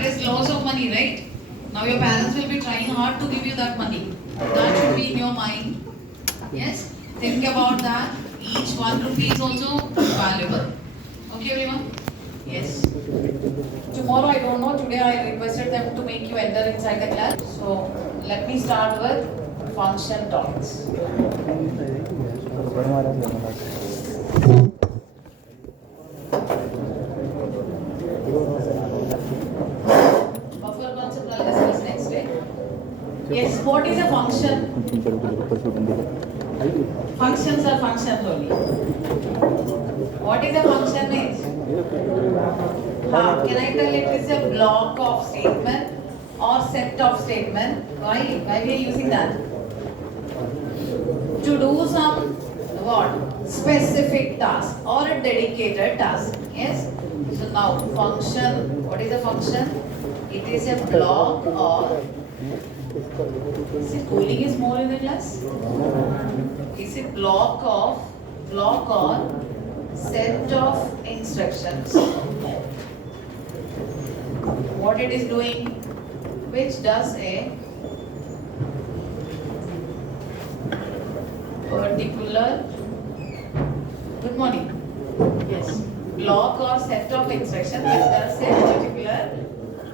That is loss of money, right? Now your parents will be trying hard to give you that money. That should be in your mind. Yes? Think about that. Each 1 rupee is also valuable. Okay, everyone? Yes. Tomorrow I don't know. Today I requested them to make you enter inside the class. So let me start with function topics. Buffer concept I'll discuss next day. Yes, what is a function? Functions are functions only. What is a function means? Can I tell it is a block of statement or set of statement? Why? Why we are using that? To do some what? Specific task or a dedicated task. Yes? So now function, what is a function? It is a block or is it cooling is more in the class? Is it block or set of instructions? What it is doing, which does a particular, good morning, yes, block or set of instructions which does a particular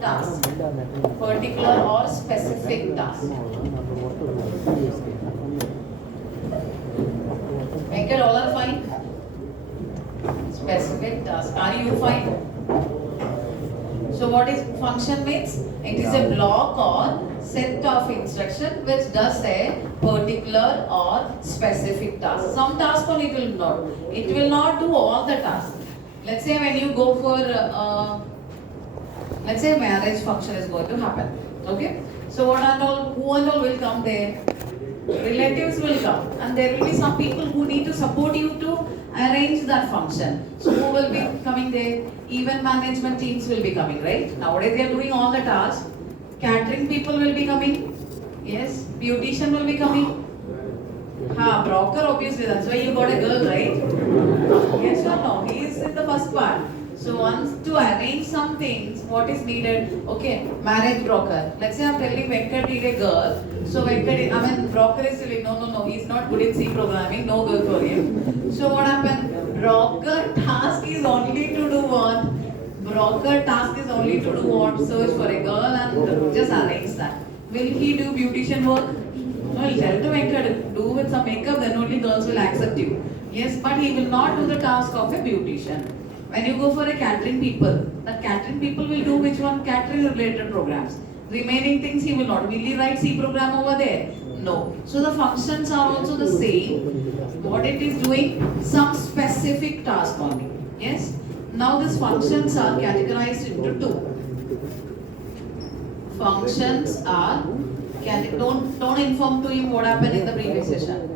task, particular or specific task. Venkat, all are fine? Specific task. Are you fine? So what is function means? It is a block or set of instruction which does a particular or specific task. Some task only it will not. It will not do all the tasks. Let's say when you go for, let's say marriage function is going to happen. Okay? So what and all, who and all will come there? Relatives will come, and there will be some people who need to support you to arrange that function. So who will be coming there? Event management teams will be coming, right? Nowadays they are doing all the tasks. Catering people will be coming. Yes. Beautician will be coming. Broker obviously, that's why you got a girl, right? Yes or no? He is in the first part. So once to arrange some things, what is needed? Okay, marriage broker. Let's say I'm telling Venkat need a girl. So Venkat, broker is telling no, he's not good in C programming, no girl for him. So what happened? Broker task is only to do what? Broker task is only to do what? Search for a girl and just arrange that. Will he do beautician work? No, he'll tell to Venkat, do with some makeup, then only girls will accept you. Yes, but he will not do the task of a beautician. When you go for a catering people, the catering people will do which one? Catering related programs. Remaining things he will not. Will he write C program over there? No. So the functions are also the same. What it is doing? Some specific task only. Yes? Now these functions are categorized into two. Functions are, don't inform to him what happened in the previous session.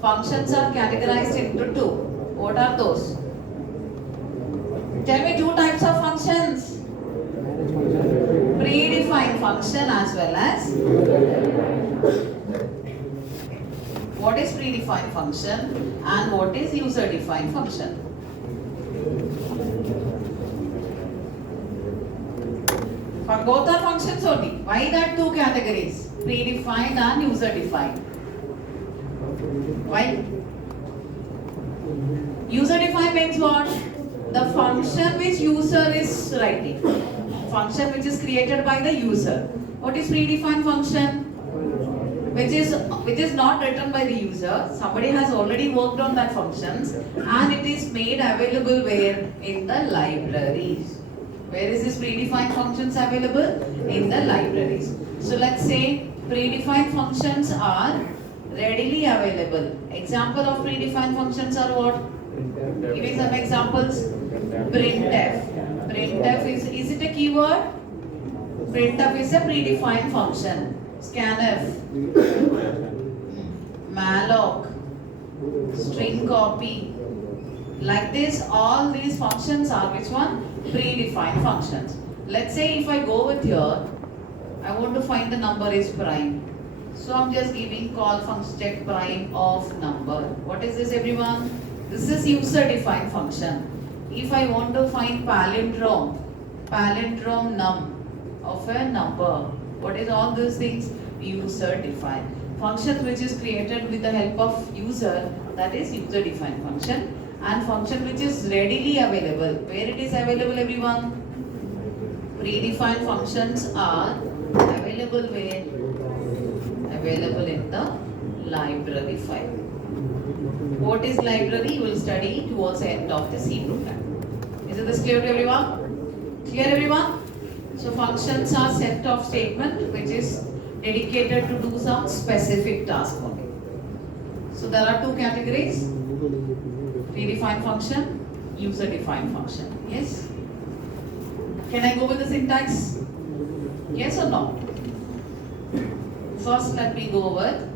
Functions are categorized into two. What are those? Tell me two types of functions. Predefined function as well as. What is predefined function and what is user defined function? Both are functions only. Why that two categories? Predefined and user defined. Why? User defined means what? The function which user is writing. Function which is created by the user. What is predefined function? Which is not written by the user. Somebody has already worked on that functions and it is made available where? In the libraries. Where is this predefined functions available? In the libraries. So let's say predefined functions are readily available. Example of predefined functions are what? Give me some examples. Printf. Printf is it a keyword? Printf is a predefined function. Scanf, malloc, string copy. Like this, all these functions are which one? Predefined functions. Let's say if I go with here, I want to find the number is prime. So I'm just giving call function check prime of number. What is this, everyone? This is user defined function. If I want to find palindrome num, of a number. What is all these things? User defined. Function which is created with the help of user, that is user defined function. And function which is readily available. Where it is available, everyone? Predefined functions are available where? Available in the library file. What is library? You will study towards the end of the C program. Is this clear to everyone? Clear everyone? So functions are set of statement which is dedicated to do some specific task only. So there are two categories: predefined function, user defined function. Yes? Can I go with the syntax? Yes or no? First let me go with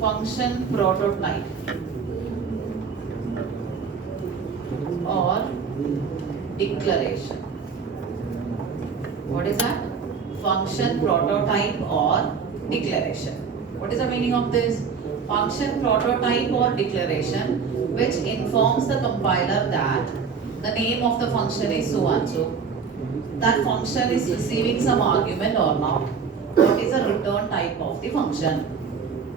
function prototype or declaration. What is that? Function prototype or declaration. What is the meaning of this? Function prototype or declaration which informs the compiler that the name of the function is so and so. That function is receiving some argument or not. What is the return type of the function?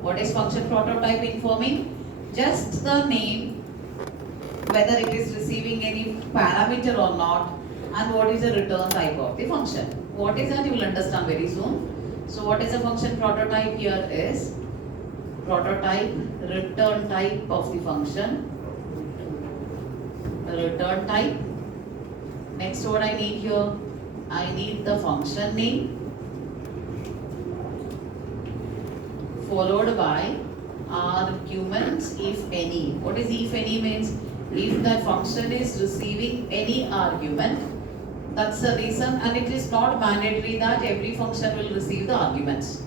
What is function prototype informing? Just the name, whether it is receiving any parameter or not, and what is the return type of the function. What is that? You will understand very soon. So what is the function prototype here is prototype, return type of the function, return type. Next what I need here? I need the function name followed by arguments if any. What is if any means? If that function is receiving any argument, that's the reason, and it is not mandatory that every function will receive the arguments.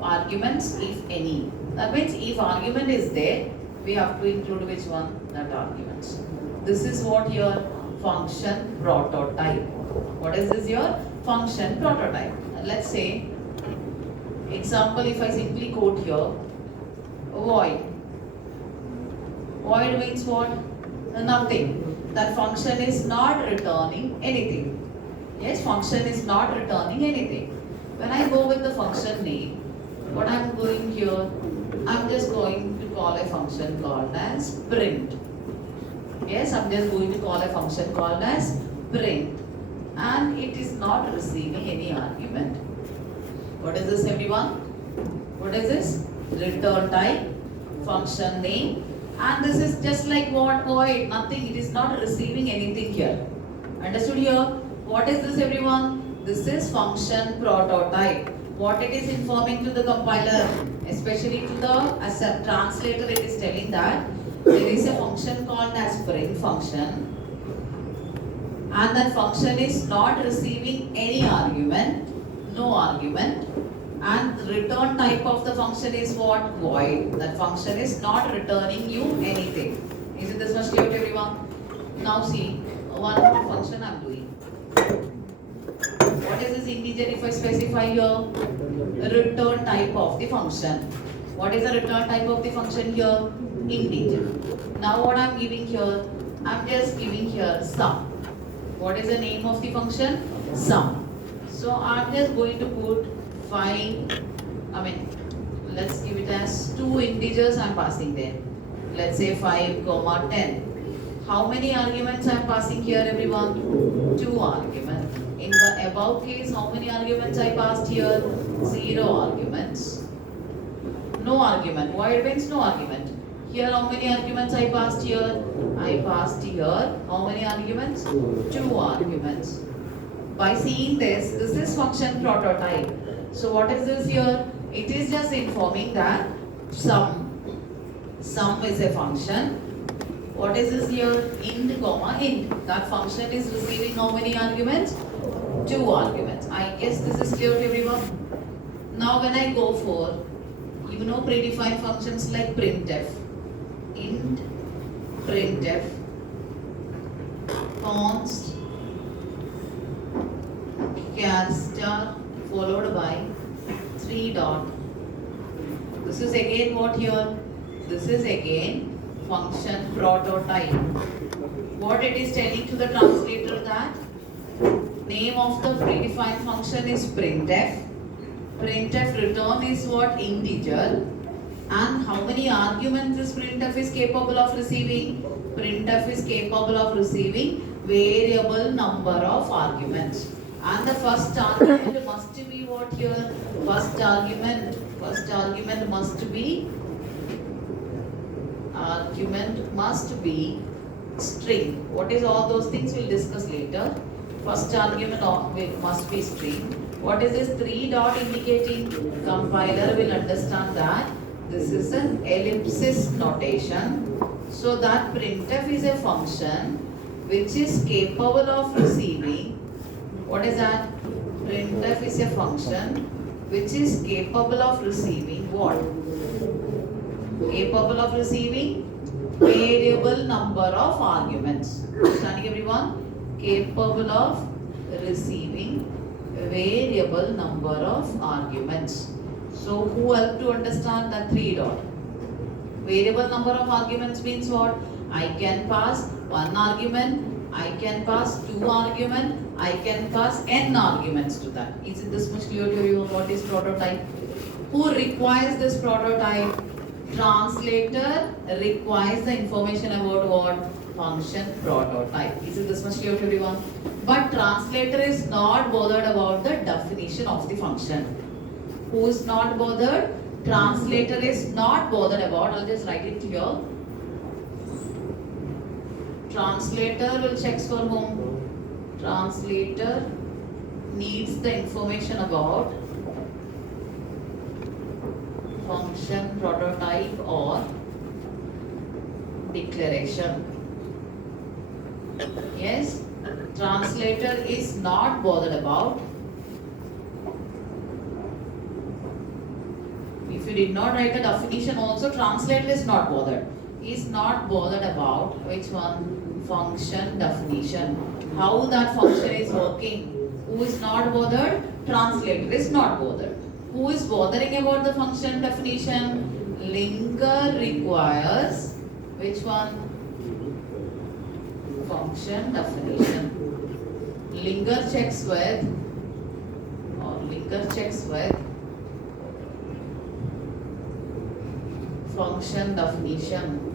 Arguments if any. That means if argument is there, we have to include which one? That arguments. This is what your function prototype. What is this your function prototype? Let's say, example, if I simply quote here, void. Void means what? Nothing. That function is not returning anything. Yes, function is not returning anything. When I go with the function name, what I am doing here, I am just going to call a function called as print. Yes, I am just going to call a function called as print, and it is not receiving any argument. What is this, everyone? What is this? Return type, function name, and this is just like what? Void, nothing. It is not receiving anything here. Understood here? What is this, everyone? This is function prototype. What it is informing to the compiler, especially to the as a translator, it is telling that there is a function called as print function, and that function is not receiving any argument, no argument, and the return type of the function is what? Void. That function is not returning you anything. Is it this much clear to everyone? Now see, one more function I am doing. What is this integer if I specify here? Return type of the function. What is the return type of the function here? Integer. Now what I am giving here? I am just giving here sum. What is the name of the function? Sum. So I am just going to put 5, let's give it as 2 integers I am passing there. Let's say 5, 10. How many arguments I am passing here, everyone? 2 arguments. In the above case, how many arguments I passed here? 0 arguments. No argument. Void means no argument. Here, how many arguments I passed here? I passed here, how many arguments? 2 arguments. By seeing this is function prototype. So what is this here? It is just informing that sum is a function. What is this here? Int, comma, int. That function is receiving how many arguments? 2 arguments. I guess this is clear to everyone. Now when I go for, predefined functions like printf, int, printf, const, char star followed by 3 dot. This is again what here? This is again function prototype. What it is telling to the translator that name of the predefined function is printf. Printf return is what? Integer. And how many arguments this printf is capable of receiving? Printf is capable of receiving variable number of arguments. And the first argument must be what here? First argument must be string. What is all those things we'll discuss later. First argument must be string. What is this 3 dot indicating? Compiler will understand that this is an ellipsis notation. So that printf is a function which is capable of receiving. What is that? Printf is a function which is capable of receiving what? Capable of receiving variable number of arguments. Understanding everyone? Capable of receiving variable number of arguments. So who helped to understand that 3 dot? Variable number of arguments means what? I can pass 1 argument, I can pass 2 arguments, I can pass n arguments to that. Is it this much clear to you what is prototype? Who requires this prototype? Translator requires the information about what? Function prototype. Is it this much clear to everyone? But translator is not bothered about the definition of the function. Who is not bothered? Translator is not bothered about. I'll just write it here. Translator will check for whom? Translator needs the information about function prototype or declaration. Yes, translator is not bothered about. If you did not write the definition also, translator is not bothered. He is not bothered about which one? Function definition. How that function is working. Who is not bothered? Translator is not bothered. Who is bothering about the function definition? Linker requires which one? Function definition. Linker checks with function definition.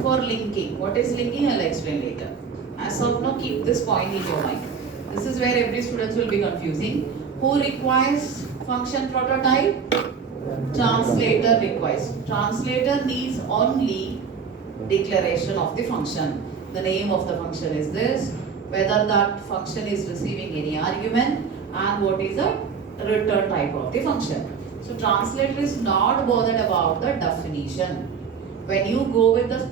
For linking. What is linking? I'll explain later. As of now, keep this point in your mind. This is where every student will be confusing. Who requires function prototype? Translator requires. Translator needs only declaration of the function. The name of the function is this, whether that function is receiving any argument, and what is the return type of the function. So translator is not bothered about the definition. When you go with the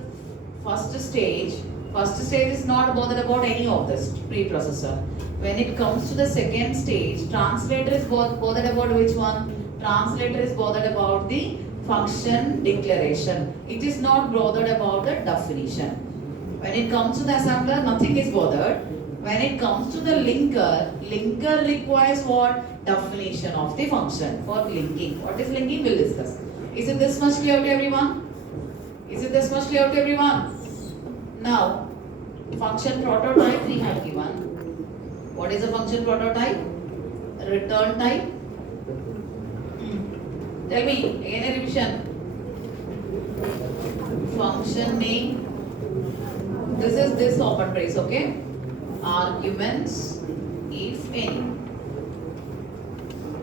first stage is not bothered about any of this preprocessor. When it comes to the second stage, translator is bothered about which one? Translator is bothered about the function declaration. It is not bothered about the definition. When it comes to the assembler, nothing is bothered. When it comes to the linker requires what? Definition of the function for linking. What is linking? We'll discuss. Is it this much clear to everyone? Is it this much clear to everyone? Now, function prototype we have given. What is a function prototype? Return type. Tell me, again a revision. Function name. This is this open brace, okay? Arguments, if any.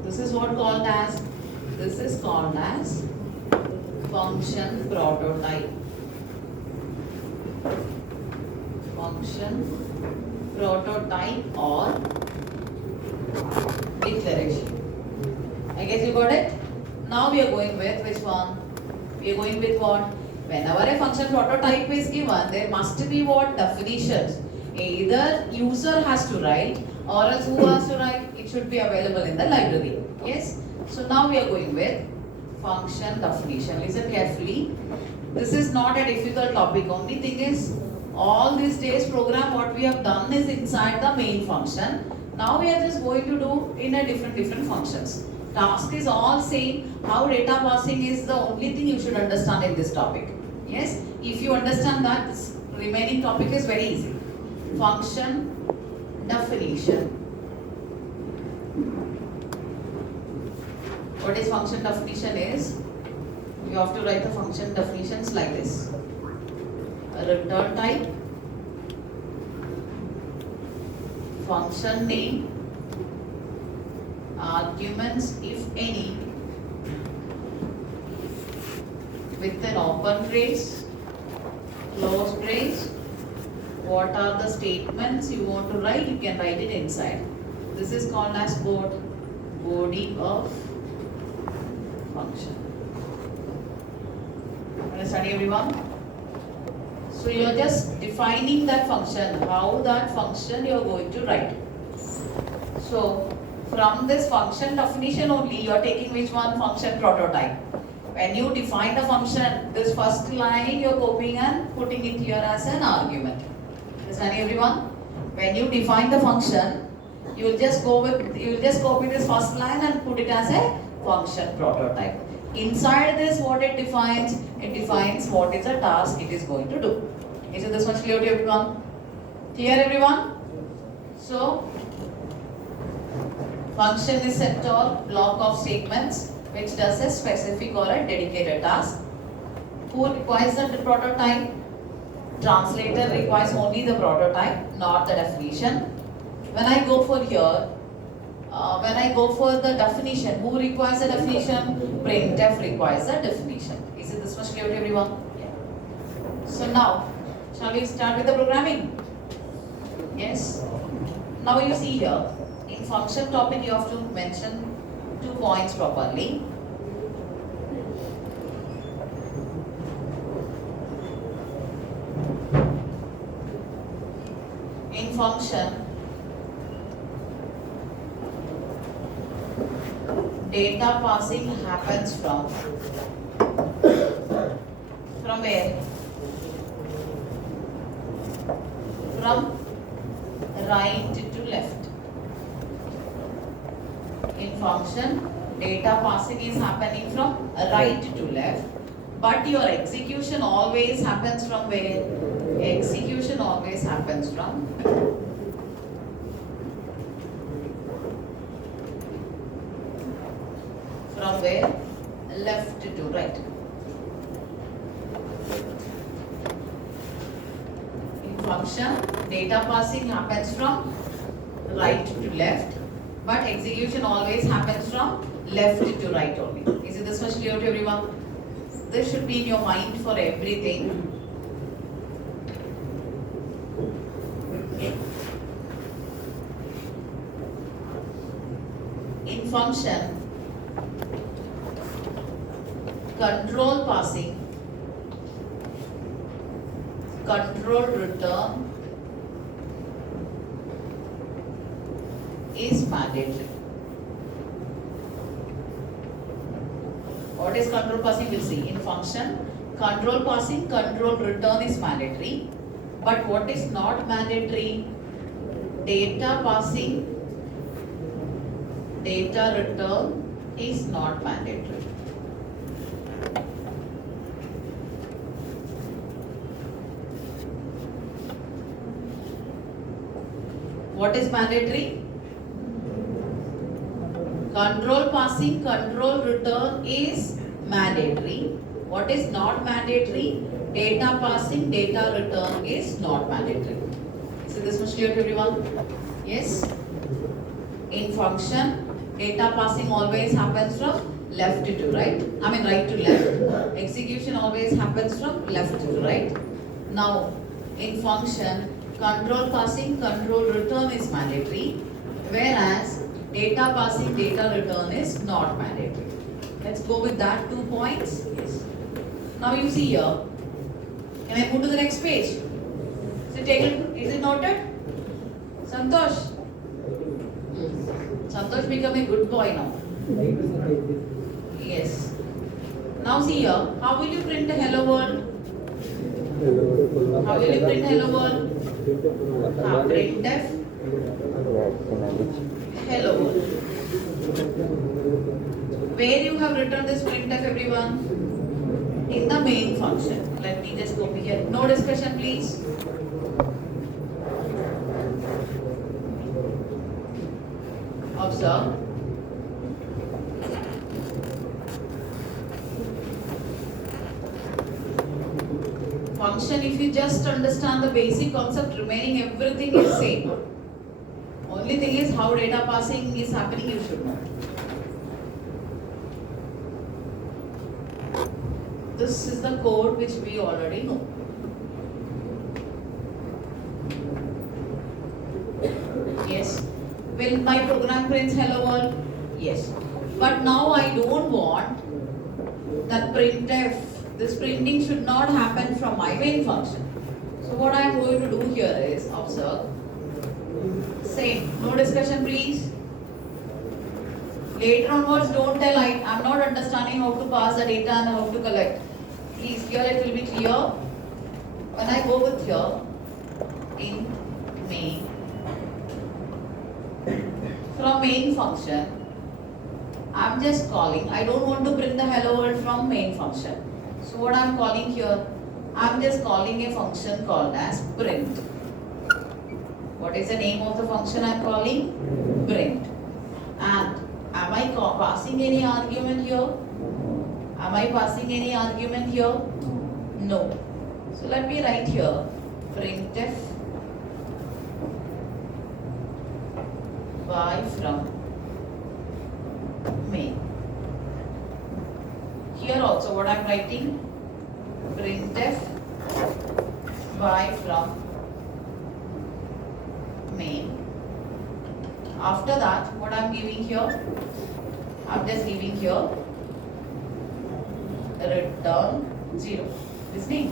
This is what called as? This is called as function prototype. Function prototype or declaration. I guess you got it? Now we are going with which one? We are going with what? Whenever a function prototype is given, there must be what? Definitions. Either user has to write or else who has to write? It should be available in the library. Yes? So now we are going with function definition. Listen carefully. This is not a difficult topic. Only thing is, all these days program what we have done is inside the main function. Now we are just going to do in a different functions. Task is all same. How data passing is the only thing you should understand in this topic. Yes, if you understand that, this remaining topic is very easy. Function definition. What is function definition is, you have to write the function definitions like this. A return type, function name, arguments if any, with an open brace, close brace. What are the statements you want to write? You can write it inside. This is called as body of function. Understand everyone? So you are just defining that function, how that function you are going to write. So from this function definition only, you are taking which one? Function prototype. When you define the function, this first line you are copying and putting it here as an argument. Understand everyone? When you define the function, you will just copy this first line and put it as a function prototype. Inside this, what it defines what is the task it is going to do. Is it this much clear to everyone? Clear everyone? So, function is set or block of statements which does a specific or a dedicated task. Who requires the prototype? Translator requires only the prototype, not the definition. When I go for here, when I go for the definition, who requires the definition? Printf requires the definition. Is it this much clear to everyone? Yeah. So now, shall we start with the programming? Yes. Now you see here, in function topic you have to mention 2 points properly. In function, data passing happens from where? From right to left. In function, data passing is happening from right to left, but your execution always happens from where? Execution always happens from where? Left to right. In function, data passing happens from right to left, but execution always happens from left to right only. Is it this much clear to everyone? This should be in your mind for everything. In function, control passing, control return is mandatory. What is control passing? We'll see. In function, control passing, control return is mandatory. But what is not mandatory? Data passing, data return is not mandatory. What is mandatory? Control passing, control return is mandatory. What is not mandatory? Data passing, data return is not mandatory. Is this much clear to everyone? Yes? In function, data passing always happens from left to right. Right to left. Execution always happens from left to right. Now, in function, control passing, control return is mandatory, whereas data passing, data return is not mandatory. Let's go with that 2 points. Yes. Now you see here. Can I move to the next page? So is it noted? Santosh? Santosh become a good boy now. Yes. Now see here. How will you print the hello world? How will you print hello world? Printf hello world. Where you have written this printf everyone? in the main function. Let me just copy here. No discussion, please. Observe. Function, if you just understand the basic concept, remaining everything is same. Only thing is how data passing is happening, you should know. This is the code which we already know. Yes. Will my program prints hello world? Yes. But now I don't want that printf. This printing should not happen from my main function. So what I am going to do here is observe. Same. No discussion, please. Later onwards, don't tell I'm not understanding how to pass the data and how to collect. Please, here it will be clear. When I go with here, in main, from main function, I'm just calling. I don't want to print the hello world from main function. So what I'm calling here, I'm just calling a function called as print. What is the name of the function I'm calling? Print. And am I passing any argument here? Am I passing any argument here? No. So let me write here printf by from main. Here also what I am writing, printf by from main. After that, what I am giving here, I am just giving here return 0. Listening?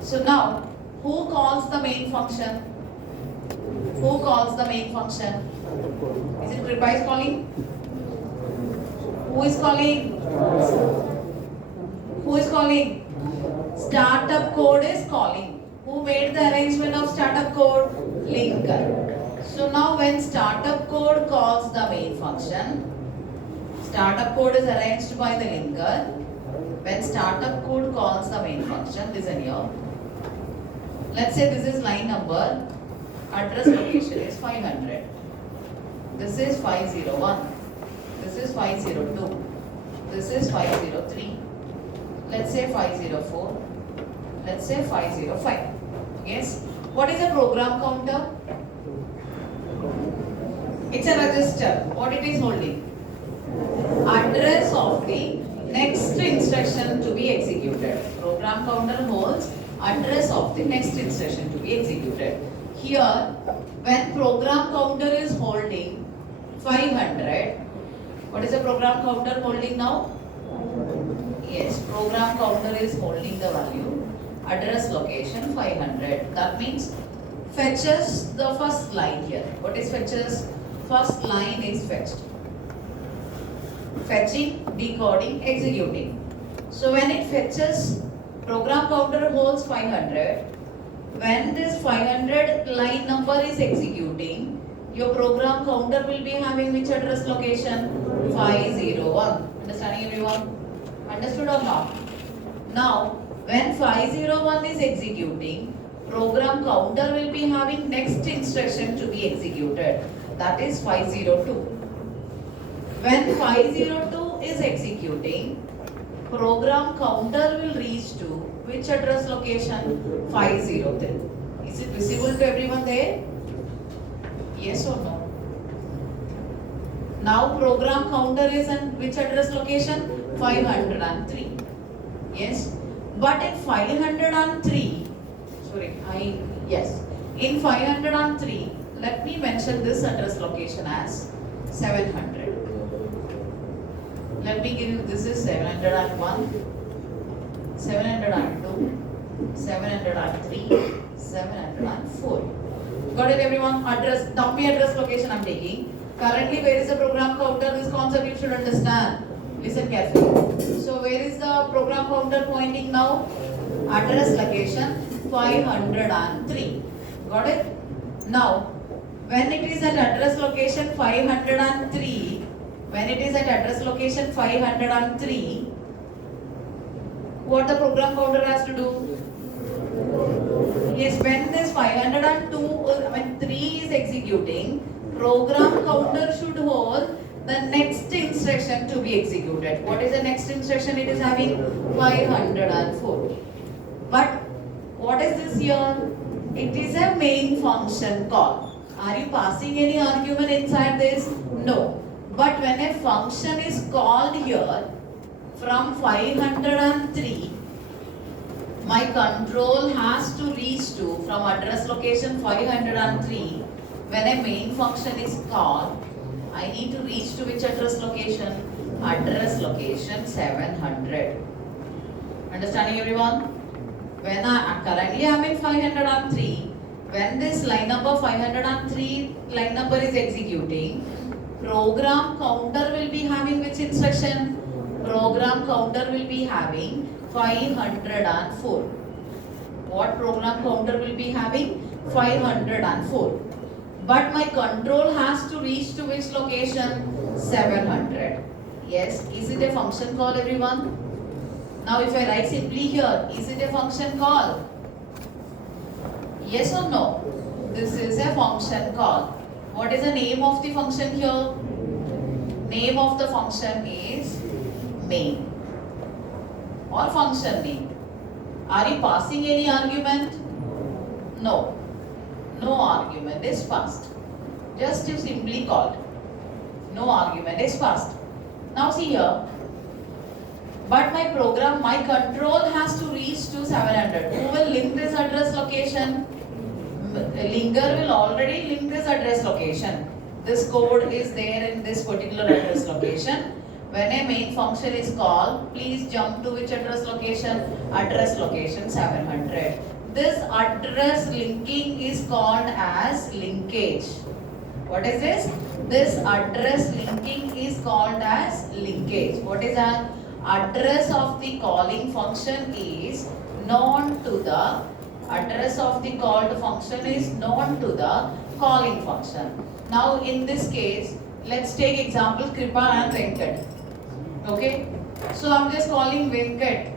So now, who calls the main function? Who calls the main function? Is it Kripa is calling? Who is calling? Who is calling? Startup code is calling. Who made the arrangement of startup code? Linker. So now when startup code calls the main function, startup code is arranged by the linker. When startup code calls the main function, listen here. Let's say this is line number, address location is 500. This is 501. This is 502. This is 503. Let's say 504. Let's say 505. Yes. What is a program counter? It's a register. What it is holding? Address of the next instruction to be executed. Program counter holds address of the next instruction to be executed. Here, when program counter is holding 500, what is the program counter holding now? Yes, program counter is holding the value address location 500. That means fetches the first line here. What is fetches? First line is fetched. Fetching, decoding, executing. So when it fetches, program counter holds 500. When this 500 line number is executing, your program counter will be having which address location? 501. Understanding everyone? Understood or not? Now, when 501 is executing, program counter will be having next instruction to be executed. That is 502. When 502 is executing, program counter will reach to which address location? 503. Is it visible to everyone there? Yes or no? Now program counter is in which address location? 503. Yes. But in 503, in 503, let me mention this address location as 700. Let me give you, this is 701, 702, 703, 704. Got it everyone? Address, dummy address location I am taking. Currently where is the program counter? This concept you should understand. Listen carefully. So where is the program counter pointing now? Address location 503. Got it? Now, when it is at address location 503, what the program counter has to do? Yes, when this 502, 3 is executing, program counter should hold the next instruction to be executed. What is the next instruction? It is having 504. But what is this here? It is a main function call. Are you passing any argument inside this? No. But when a function is called here from 503, my control has to reach to from address location 503. When a main function is called, I need to reach to which address location? Address location 700. Understanding everyone? When currently I am in 503, when this line number 503 line number is executing, program counter will be having which instruction? Program counter will be having 504. What program counter will be having? 504. But my control has to reach to which location? 700. Yes, is it a function call, everyone? Now if I write simply here, is it a function call? Yes or no? This is a function call. What is the name of the function here? Name of the function is main or function name. Are you passing any argument? No. No argument is passed. Just you simply called. No argument is passed. Now see here. But my program, my control has to reach to 700. Who will link this address location? Linker will already link this address location. This code is there in this particular address location. When a main function is called, please jump to which address location? Address location 700. This address linking is called as linkage. What is this? This address linking is called as linkage. What is that? Address of the calling function is known to the address of the called function is known to the calling function. Now in this case, let's take example Kripa and Venkat. Okay, so I'm just calling Venkat.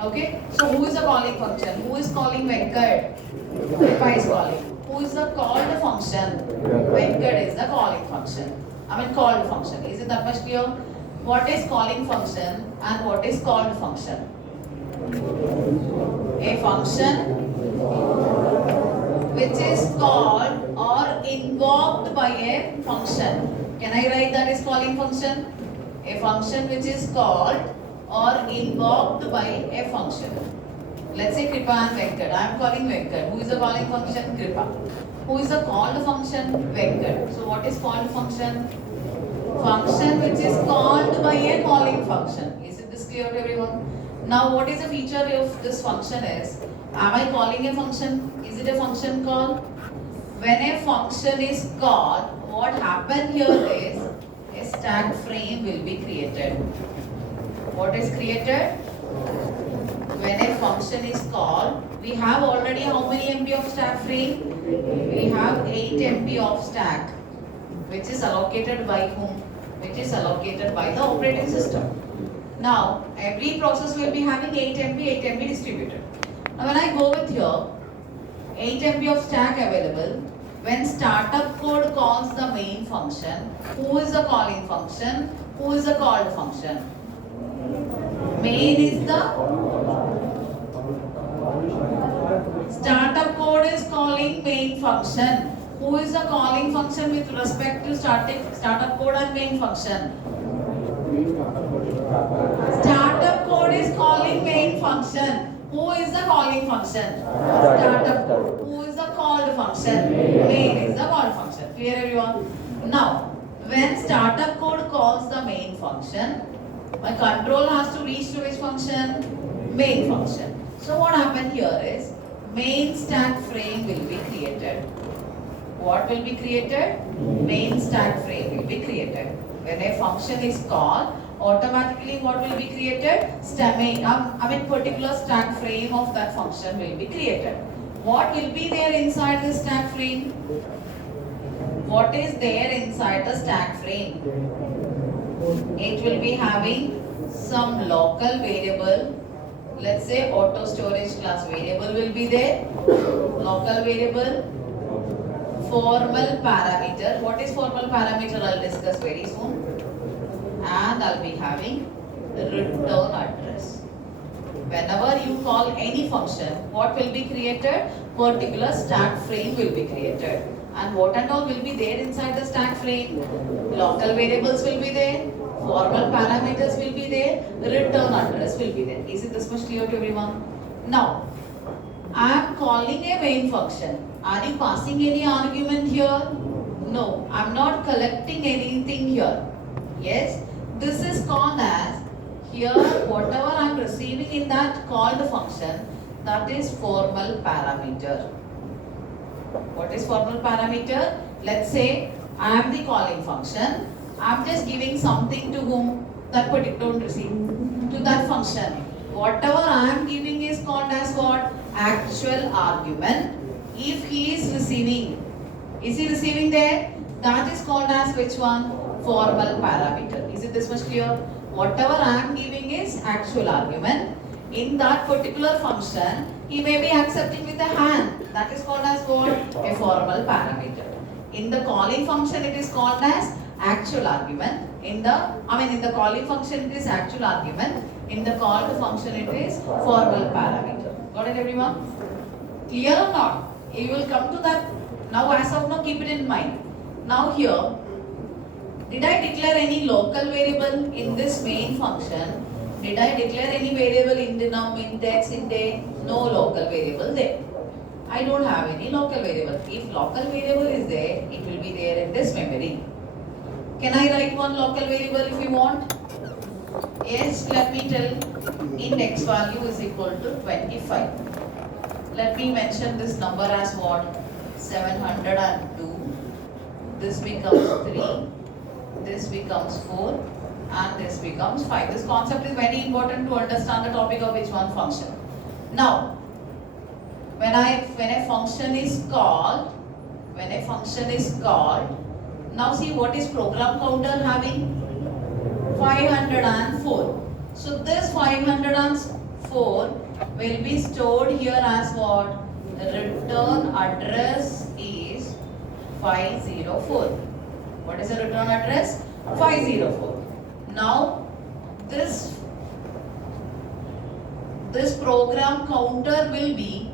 Okay, so who is the calling function? Who is calling Venkat? Kripa is calling. Who is the called function? Venkat is the calling function. Called function. Is it that much clear? What is calling function and what is called function? A function which is called or invoked by a function. Can I write that is calling function? A function which is called or invoked by a function. Let's say Kripa and Venkat. I am calling Venkat. Who is the calling function? Kripa. Who is the called function? Venkat. So what is called function? Function which is called by a calling function. Is it this clear to everyone? Now what is the feature of this function is, am I calling a function? Is it a function call? When a function is called, what happened here is, a stack frame will be created. What is created? When a function is called, we have already how many MB of stack frame? We have 8 MB of stack, which is allocated by whom? Which is allocated by the operating system. Now, every process will be having 8 MB distributed. Now, when I go with here, 8 MB of stack available. When startup code calls the main function, who is the calling function? Who is the called function? Main is the startup code is calling main function. Who is the calling function with respect to startup code and main function? Startup code is calling main function. Who is the calling function? Startup code. Who is the called function? Main is the called function. Clear everyone? Now, when startup code calls the main function, my control has to reach to which function? Main function. So what happened here is, main stack frame will be created. What will be created? Main stack frame will be created. When a function is called, automatically what will be created? Particular stack frame of that function will be created. What will be there inside the stack frame? What is there inside the stack frame? It will be having some local variable Let's say auto storage class variable will be there. Local variable. Formal parameter. What is formal parameter? I'll discuss very soon. And I'll be having return address. Whenever you call any function, what will be created? Particular stack frame will be created. And what and all will be there inside the stack frame? Local variables will be there. Formal parameters will be there. Return address will be there. Is it this much clear to everyone? Now, I am calling a main function. Are you passing any argument here? No, I am not collecting anything here. Yes, this is called as, here whatever I am receiving in that called function, that is formal parameter. What is formal parameter? Let's say I am the calling function. I am just giving something to whom? That particular, don't receive, to that function. Whatever I am giving is called as what? Actual argument. If he is receiving, is he receiving there? That is called as which one? Formal parameter. Is it this much clear? Whatever I am giving is actual argument. In that particular function, he may be accepting with a hand. That is called as what? A formal parameter. In the calling function, it is called as actual argument. In the calling function, it is actual argument. In the called function, it is formal parameter. Got it, everyone? Clear or not? You will come to that. Now, as of now, keep it in mind. Now here, did I declare any local variable in this main function? Did I declare any variable in the num, index, int? No local variable there. I don't have any local variable. If local variable is there, it will be there in this memory. Can I write one local variable if you want? Yes, let me tell index value is equal to 25. Let me mention this number as what? 702. This becomes 3. This becomes 4. And this becomes 5. This concept is very important to understand the topic of which one function. Now, when a function is called, now see what is program counter having? 504. So this 504 will be stored here as what? The return address is 504. What is the return address? 504. Now this program counter will be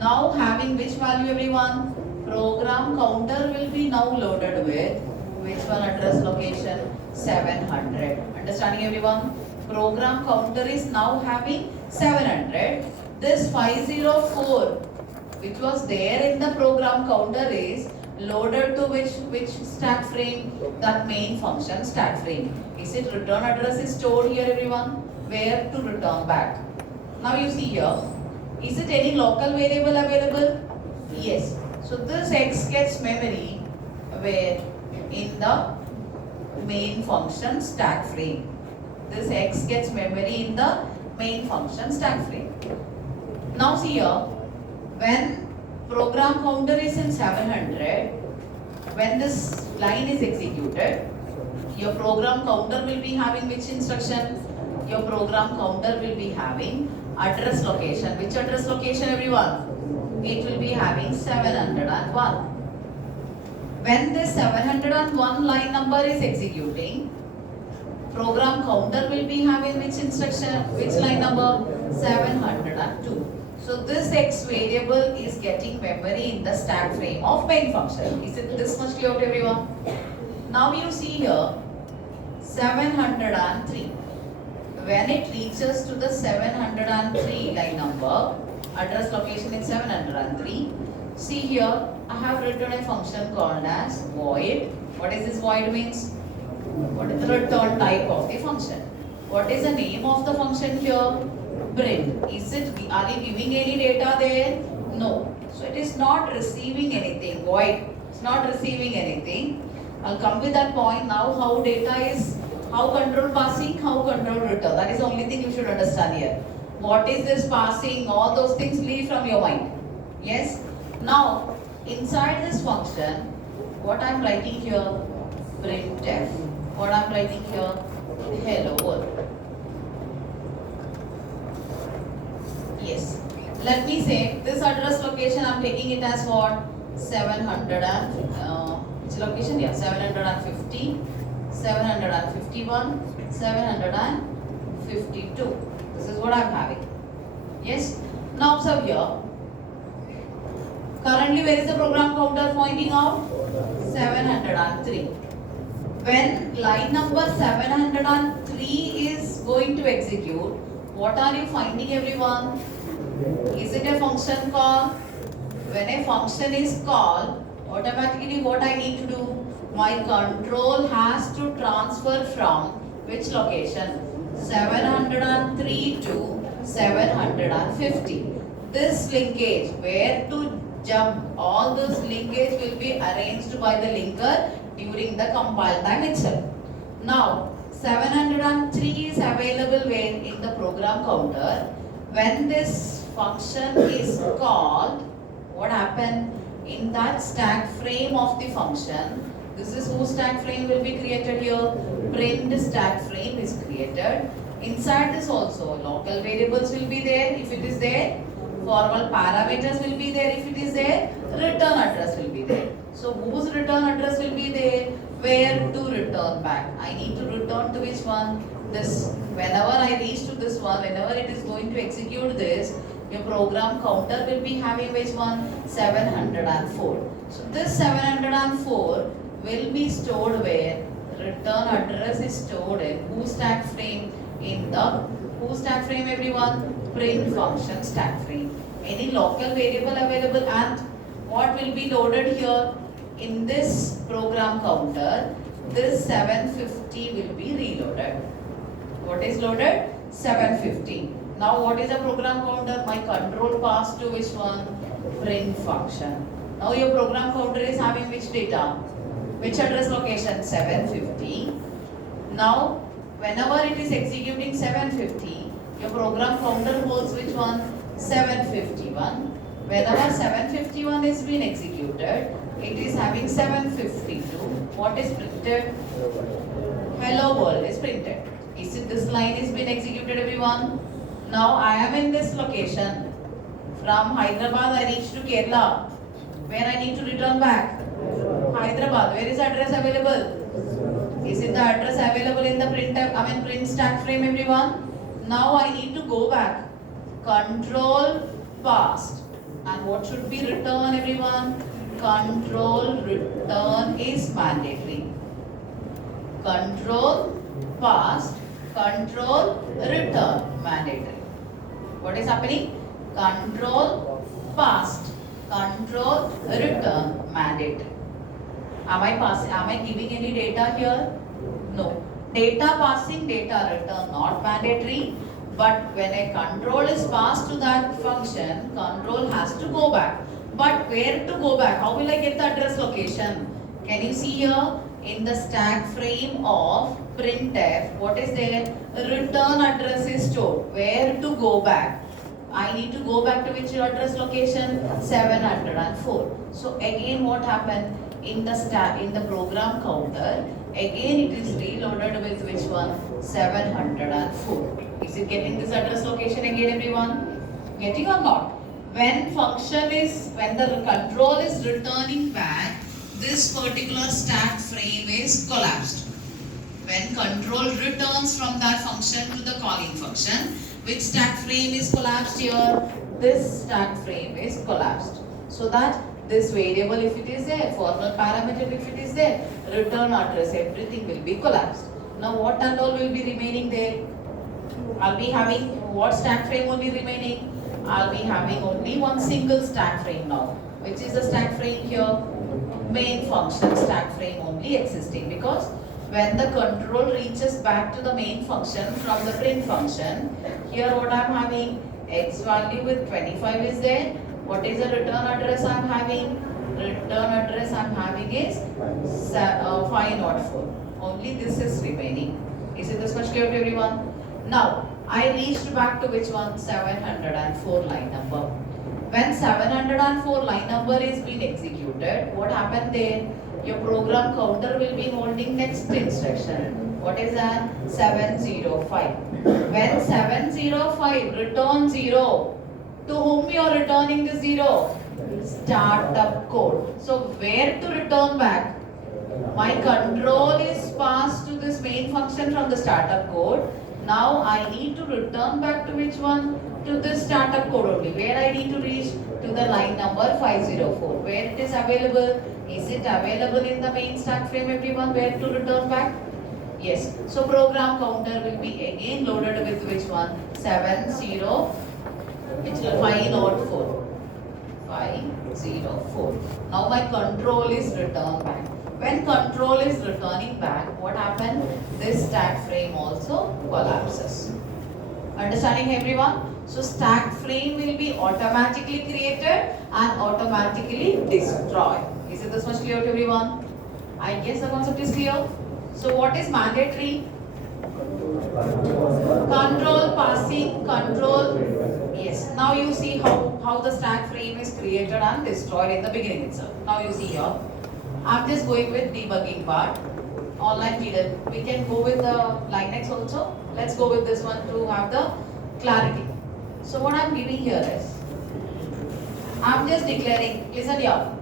now having which value, everyone? Program counter will be now loaded with which one address location? 700. Understanding, everyone? Program counter is now having 700. This 504 which was there in the program counter is loaded to which stack frame? That main function stack frame. Is it return address is stored here, everyone? Where to return back? Now you see here, is it any local variable available? Yes. So this x gets memory where? In the main function stack frame. This x gets memory in the main function stack frame. Now see here, when program counter is in 700, when this line is executed, your program counter will be having which instruction? Your program counter will be having address location. Which address location, everyone? It will be having 701. When this 701 line number is executing, program counter will be having which instruction? Which line number? 702. So this x variable is getting memory in the stack frame of main function. Is it this much clear to everyone? Now you see here 703. When it reaches to the 703 line number, address location is 703. See here, I have written a function called as void. What is this void means? What is the return type of the function? What is the name of the function here? Print. Are you giving any data there? No. So it is not receiving anything. Void. It's not receiving anything. I'll come with that point now. How data is, how control passing, how control return. That is the only thing you should understand here. What is this passing? All those things leave from your mind. Yes. Now inside this function, what I am writing here? Printf. What I am writing here? Hello world. Yes. Let me say this address location I'm taking it as what? 700 and which location? Yeah, 750, 751, 752. This is what I'm having. Yes. Now observe here. Currently, where is the program counter pointing out? 703. When line number 703 is going to execute, what are you finding, everyone? Is it a function call? When a function is called, automatically what I need to do? My control has to transfer from which location? 703 to 750. This linkage, where to jump, all those linkage will be arranged by the linker during the compile time itself. Now, 703 is available where? In the program counter. When this function is called, what happened? In that stack frame of the function, this is whose stack frame will be created here? Print stack frame is created. Inside this also, local variables will be there if it is there. Formal parameters will be there if it is there. Return address will be there. So whose return address will be there? Where to return back? I need to return to which one? This. Whenever I reach to this one, whenever it is going to execute this, your program counter will be having which one? 704. So this 704 will be stored where? Return address is stored in whose stack frame? In the whose stack frame, everyone? Print function stack frame. Any local variable available, and what will be loaded here? In this program counter, this 750 will be reloaded. What is loaded? 750. Now what is the program counter? My control passed to which one? Print function. Now your program counter is having which data? Which address location? 750. Now whenever it is executing 750, your program counter holds which one? 751. Whenever 751 is being executed, it is having 752. What is printed? Hello world is printed. Is it this line is being executed, everyone? Now I am in this location. From Hyderabad I reach to Kerala. Where I need to return back? Hyderabad. Where is address available? Is it the address available in the print stack frame, everyone? Now I need to go back. Control passed. And what should be return, everyone? Control return is mandatory. Control passed. Control return mandatory. What is happening? Control passed. Control return mandatory. Am I giving any data here? No. Data passing, data return not mandatory. But when a control is passed to that function, control has to go back. But where to go back? How will I get the address location? Can you see here in the stack frame of printf, what is there? Return address is stored. Where to go back? I need to go back to which address location? 704. So again what happened? In the program counter, again it is reloaded with which one? 704. Is it getting this address location again, everyone? Getting or not? When the control is returning back, this particular stack frame is collapsed. When control returns from that function to the calling function, which stack frame is collapsed here? This stack frame is collapsed. So that this variable, if it is there, formal parameter if it is there, return address, everything will be collapsed. Now what and all will be remaining there? I'll be having what stack frame will be remaining? I'll be having only one single stack frame now. Which is the stack frame here? Main function stack frame only existing, because when the control reaches back to the main function from the print function, here what I'm having? X value with 25 is there. What is the return address I'm having? Return address I'm having is 504. Only this is remaining. Is it this much clear to everyone? Now, I reached back to which one? 704 line number. When 704 line number is being executed, what happened there? Your program counter will be holding next instruction. What is that? 705. When 705 return 0, To whom you are returning the 0? Startup code. So where to return back? My control is passed to this main function from the startup code. Now I need to return back to which one? To this startup code only. Where I need to reach? To the line number 504. Where it is available? Is it available in the main stack frame, everyone? Where to return back? Yes. So program counter will be again loaded with which one? 70, which will 504. 504. Now my control is returned back. When control is returning back, what happened? This stack frame also collapses. Understanding, everyone? So stack frame will be automatically created and automatically destroyed. Is it this much clear to everyone? I guess the concept is clear. So what is mandatory? Control passing, control. Yes. Now you see how the stack frame is created and destroyed in the beginning itself. Now you see here. I'm just going with debugging part. Online period. We can go with the Linux also. Let's go with this one to have the clarity. So what I'm giving here is, I'm just declaring, listen here,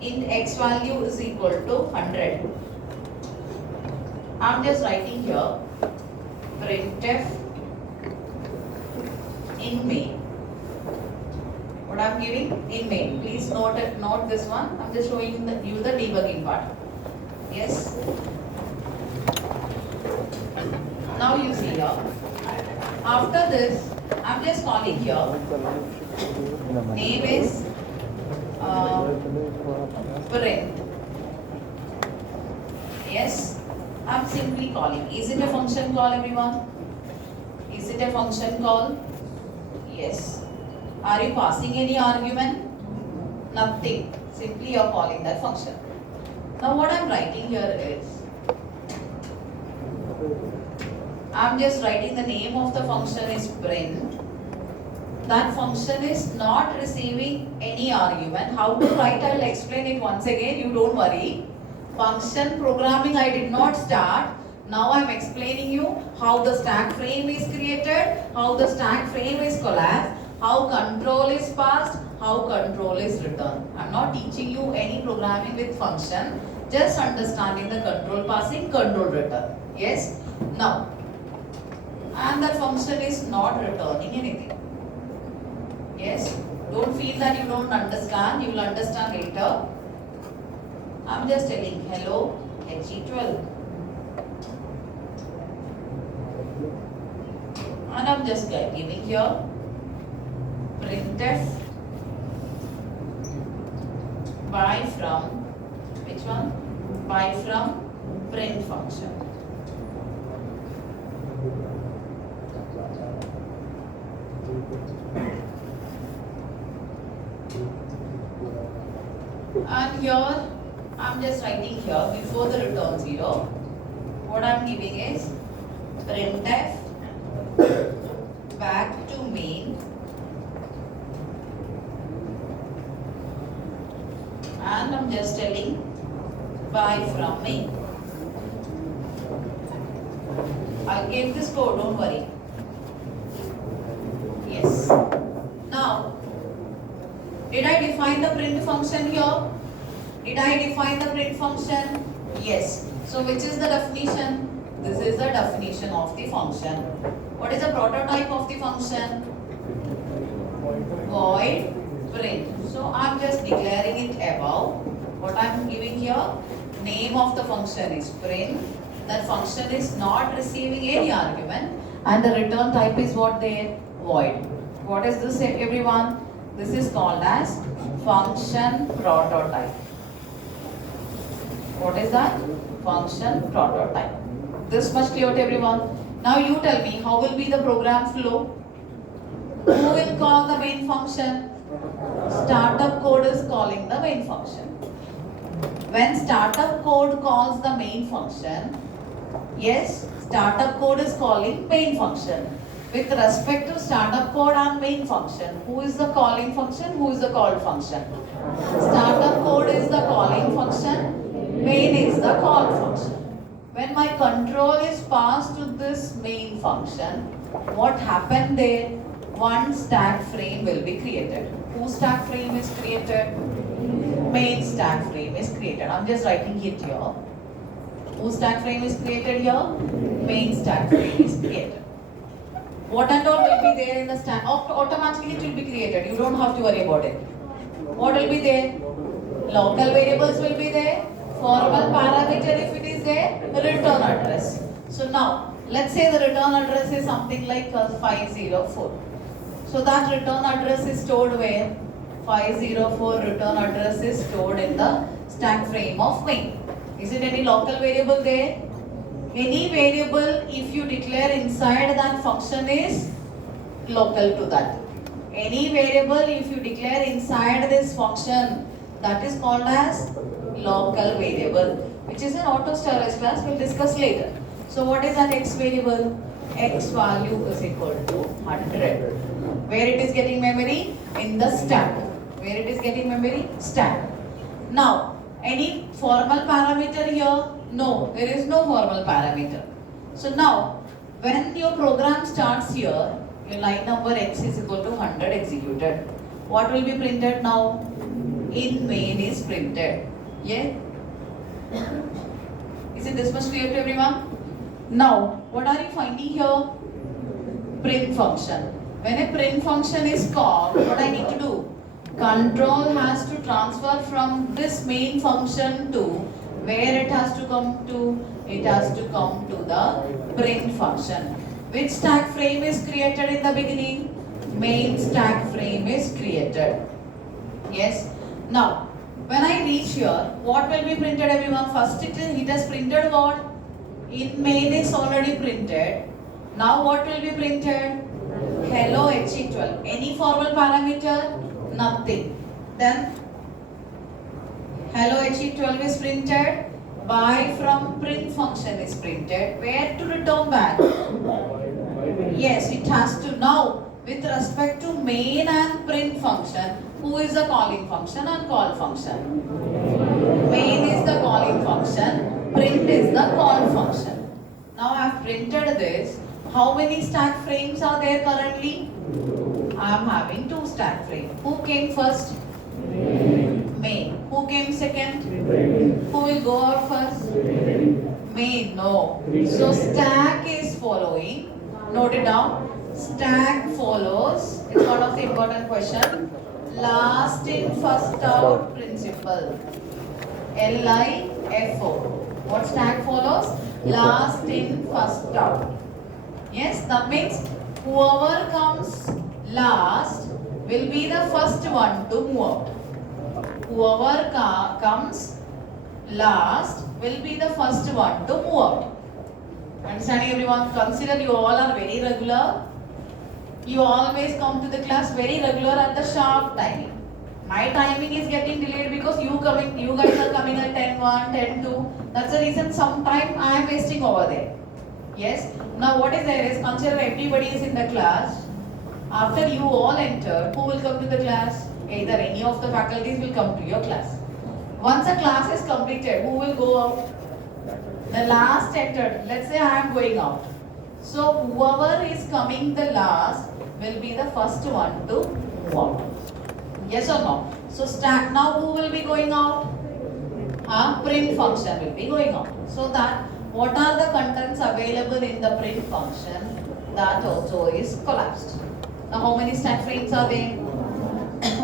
int x value is equal to 100. I'm just writing here, printf in main. What I'm giving? In main. Please note this one. I'm just showing you the debugging part. Yes. Now you see here. After this, I'm just calling here. Name is print. Yes. I'm simply calling. Is it a function call, everyone? Is it a function call? Yes. Are you passing any argument? Nothing. Simply you are calling that function. Now what I am writing here is, I am just writing the name of the function is print. That function is not receiving any argument. How to write, I will explain it once again. You don't worry. Function programming I did not start. Now I am explaining you how the stack frame is created, how the stack frame is collapsed, how control is passed, how control is returned. I am not teaching you any programming with function, just understanding the control passing, control return. Yes? Now, and that function is not returning anything. Yes? Don't feel that you don't understand, you will understand later. I am just telling hello HE12. And I am just giving here printf by from, which one? By from print function. And here I'm just writing here before the return 0. What I'm giving is printf back to main and I'm just telling by from main. I'll give this code, don't worry. Yes. Now, did I define the print function here? Did I define the print function? Yes. So which is the definition? This is the definition of the function. What is the prototype of the function? Void print. So I'm just declaring it above. What I'm giving here? Name of the function is print. That function is not receiving any argument. And the return type is what there? Void. What is this, everyone? This is called as function prototype. What is that? Function prototype. This much clear to everyone. Now you tell me, how will be the program flow? Who will call the main function? Startup code is calling the main function. When startup code calls the main function, yes, startup code is calling main function. With respect to startup code and main function, who is the calling function? Who is the called function? Startup code is the calling function, main is the called function. When my control is passed to this main function, what happened there? one stack frame will be created. Whose stack frame is created? Main stack frame is created. I'm just writing it here. Whose stack frame is created here? Main stack frame is created. What and all will be there in the stack? Automatically it will be created. You don't have to worry about it. What will be there? Local variables will be there. Formal parameter if it is there. Return address. So now, let's say the return address is something like 504. So that return address is stored where? 504 return address is stored in the stack frame of main. Is it any local variable there? Any variable if you declare inside that function is local to that. Any variable if you declare inside this function, that is called as local variable, which is an auto storage class. We'll discuss later. So what is that x variable? X value is equal to 100. Where it is getting memory? In the stack. Where it is getting memory? Stack. Now, any formal parameter here? No, there is no formal parameter. So now, when your program starts here, your line number x is equal to 100 executed. What will be printed now? In main is printed. Yeah? Is it this much clear to everyone? Now, what are you finding here? Print function. When a print function is called, what I need to do? Control has to transfer from this main function to where it has to come to? It has to come to the print function. Which stack frame is created in the beginning? Main stack frame is created. Yes. Now, when I reach here, what will be printed everyone? First it has printed what? In main is already printed. Now what will be printed? Hello HE12. Any formal parameter? Nothing. Then hello HE12 is printed. By from print function is printed. Where to return back? Yes, it has to. Now with respect to main and print function, who is the calling function and call function? Main is the calling function, print is the call function. Now I have printed this. How many stack frames are there currently? I am having 2 stack frames. Who came first? Main. Who came second? Who will go out first? Main. No. So stack is following. Note it down. Stack follows. It's one of the important question. Last in first out principle. LIFO. What stack follows? Last in first out. Yes, that means whoever comes last will be the first one to move out. Whoever comes last will be the first one to move out. Understanding everyone? Consider you all are very regular. You always come to the class very regular at the sharp timing. My timing is getting delayed because you guys are coming at 10:1, 10:2. That's the reason sometime I am wasting over there. Yes. Now what is there is consider everybody is in the class. After you all enter, who will come to the class? Either any of the faculties will come to your class. Once a class is completed, who will go out? The last entered. Let's say I am going out. So whoever is coming the last will be the first one to move out. Yes or no? So stack now who will be going out? Print function will be going out. So that what are the contents available in the print function? That also is collapsed. Now how many stack frames are there?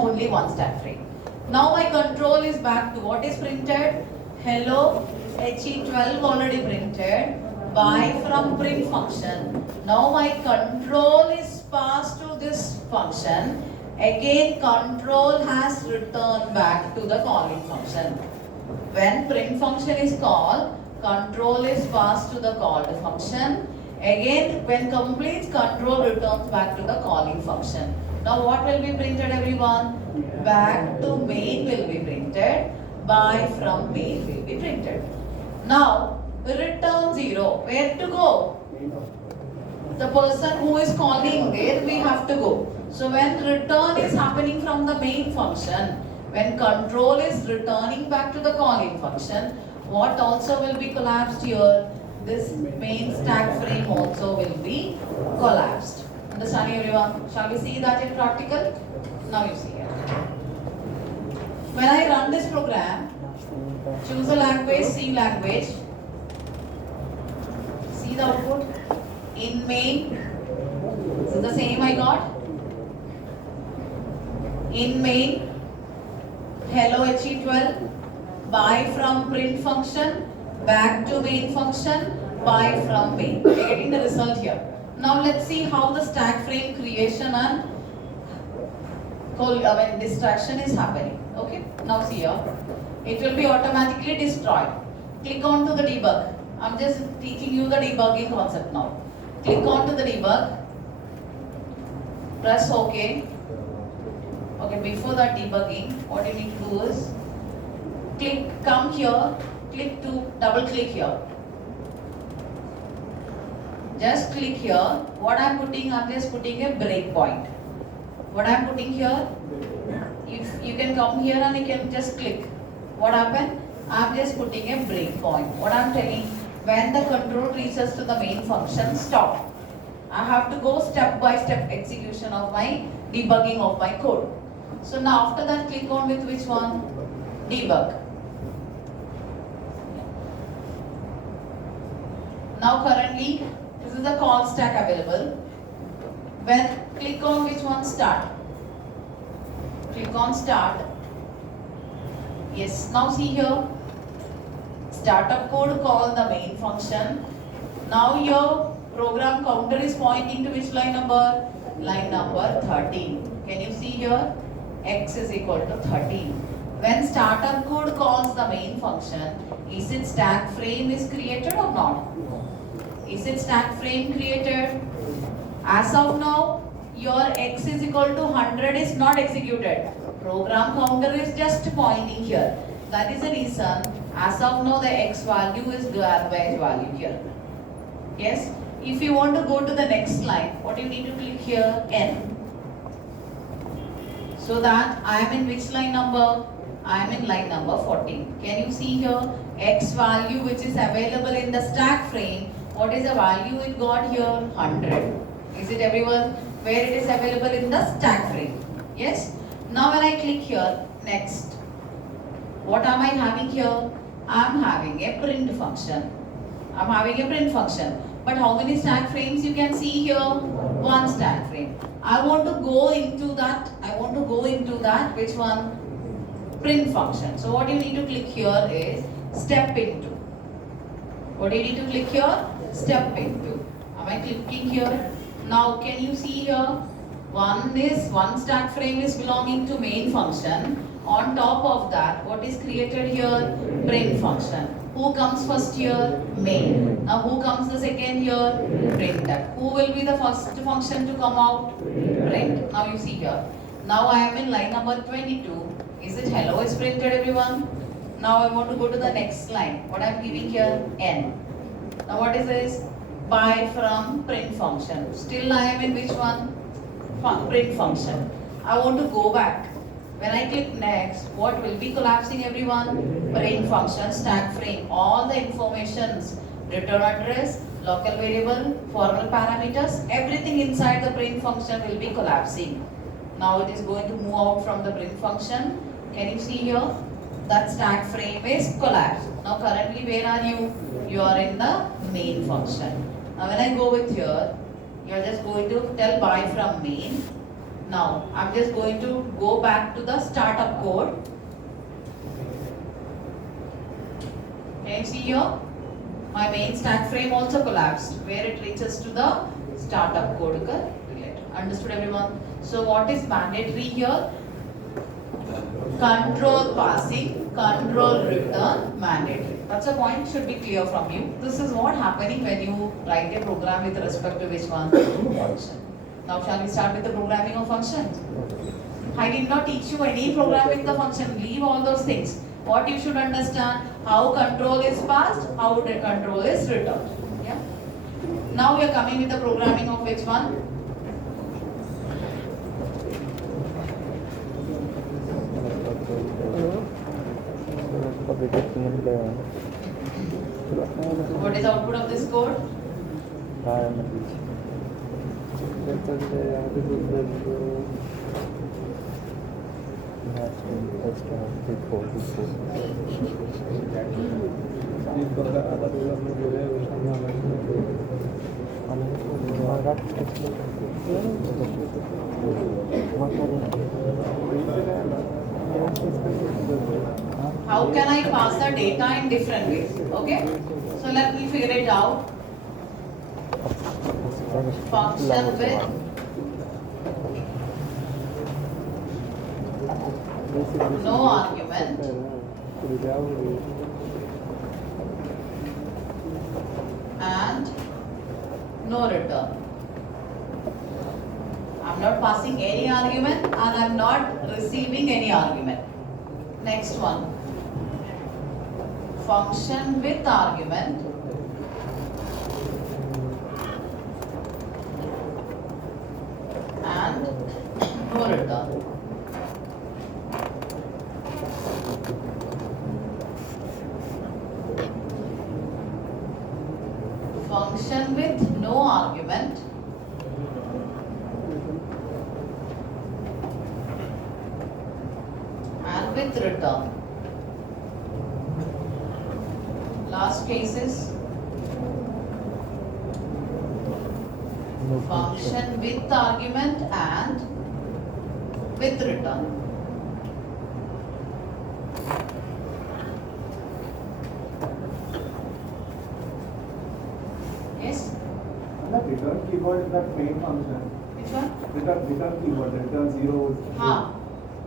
Only 1 stack frame. Now my control is back to what is printed? Hello HE12 already printed. By from print function. Now my control is passed to this function. Again control has returned back to the calling function. When print function is called, control is passed to the called function. Again when complete, control returns back to the calling function. Now what will be printed everyone? Back to main will be printed. By from main will be printed. Now return 0. Where to go? The person who is calling there, we have to go. So when return is happening from the main function, when control is returning back to the calling function, what also will be collapsed here? This main stack frame also will be collapsed. Understanding everyone? Shall we see that in practical? Now you see it. When I run this program, choose a language, C language. See the output? In main, this is the same I got. In main, hello HE12, buy from print function, back to main function, buy from main. We are getting the result here. Now let's see how the stack frame creation and distraction is happening. Okay, now see here. It will be automatically destroyed. Click on to the debug. I'm just teaching you the debugging concept now. Click on to the debug. Press OK. Okay, before that debugging, what you need to do is come here, double click here. Just click here. What I'm just putting a breakpoint. What I'm putting here, if you can come here and you can just click. What happened? I'm just putting a breakpoint. What I'm telling, when the control reaches to the main function, stop. I have to go step by step execution of my debugging of my code. So now after that, click on with which one? Debug. Now currently, this is the call stack available. When click on which one? Start. Click on start. Yes, now see here. Startup code call the main function. Now your program counter is pointing to which line number? Line number 13. Can you see here? X is equal to 13. When startup code calls the main function, is it stack frame is created or not? Is it stack frame created? As of now, your X is equal to 100 is not executed. Program counter is just pointing here. That is the reason, as of now, the X value is garbage value here. Yes? If you want to go to the next line, what you need to click here? N. So that I am in which line number? I am in line number 14. Can you see here? X value which is available in the stack frame. What is the value it got here? 100. Is it everyone? Where it is available in the stack frame. Yes? Now when I click here, next. What am I having here? I am having a print function. I am having a print function. But how many stack frames you can see here? One stack frame. I want to go into that. Which one? Print function. So what you need to click here is step into. What do you need to click here? Step into. Am I clicking here? Now can you see here? One stack frame is belonging to main function. On top of that, what is created here? Print function. Who comes first here? Main. Now who comes the second here? Printf. Who will be the first function to come out? Print. Now you see here. Now I am in line number 22. Is it hello is printed everyone? Now I want to go to the next line. What I am giving here? N. Now what is this? Buy from print function. Still I am in which one? Print function. I want to go back. When I click next, what will be collapsing everyone? Print function, stack frame. All the informations, return address, local variable, formal parameters, everything inside the print function will be collapsing. Now it is going to move out from the print function. Can you see here? That stack frame is collapsed. Now currently where are you? You are in the main function. Now when I go with here, you are just going to tell buy from main. Now I'm just going to go back to the startup code. Can you see here? My main stack frame also collapsed where it reaches to the startup code related. Understood everyone? So what is mandatory here? Control passing, control return, mandatory. That's a point should be clear from you. This is what happening when you write a program with respect to which one? Function. Now shall we start with the programming of functions? I did not teach you any programming the function. Leave all those things. What you should understand, how control is passed, how the control is returned. Yeah. Now we are coming with the programming of which one? What is the output of this code? How can I pass the data in different ways? Okay, so let me figure it out. Function with no argument and no return. I'm not passing any argument and I'm not receiving any argument. Next one. Function with argument and no return. Function with no argument and with return. Last case is function with argument and with return. Yes? The return keyword is the main function. Which one? Return keyword, return zeros.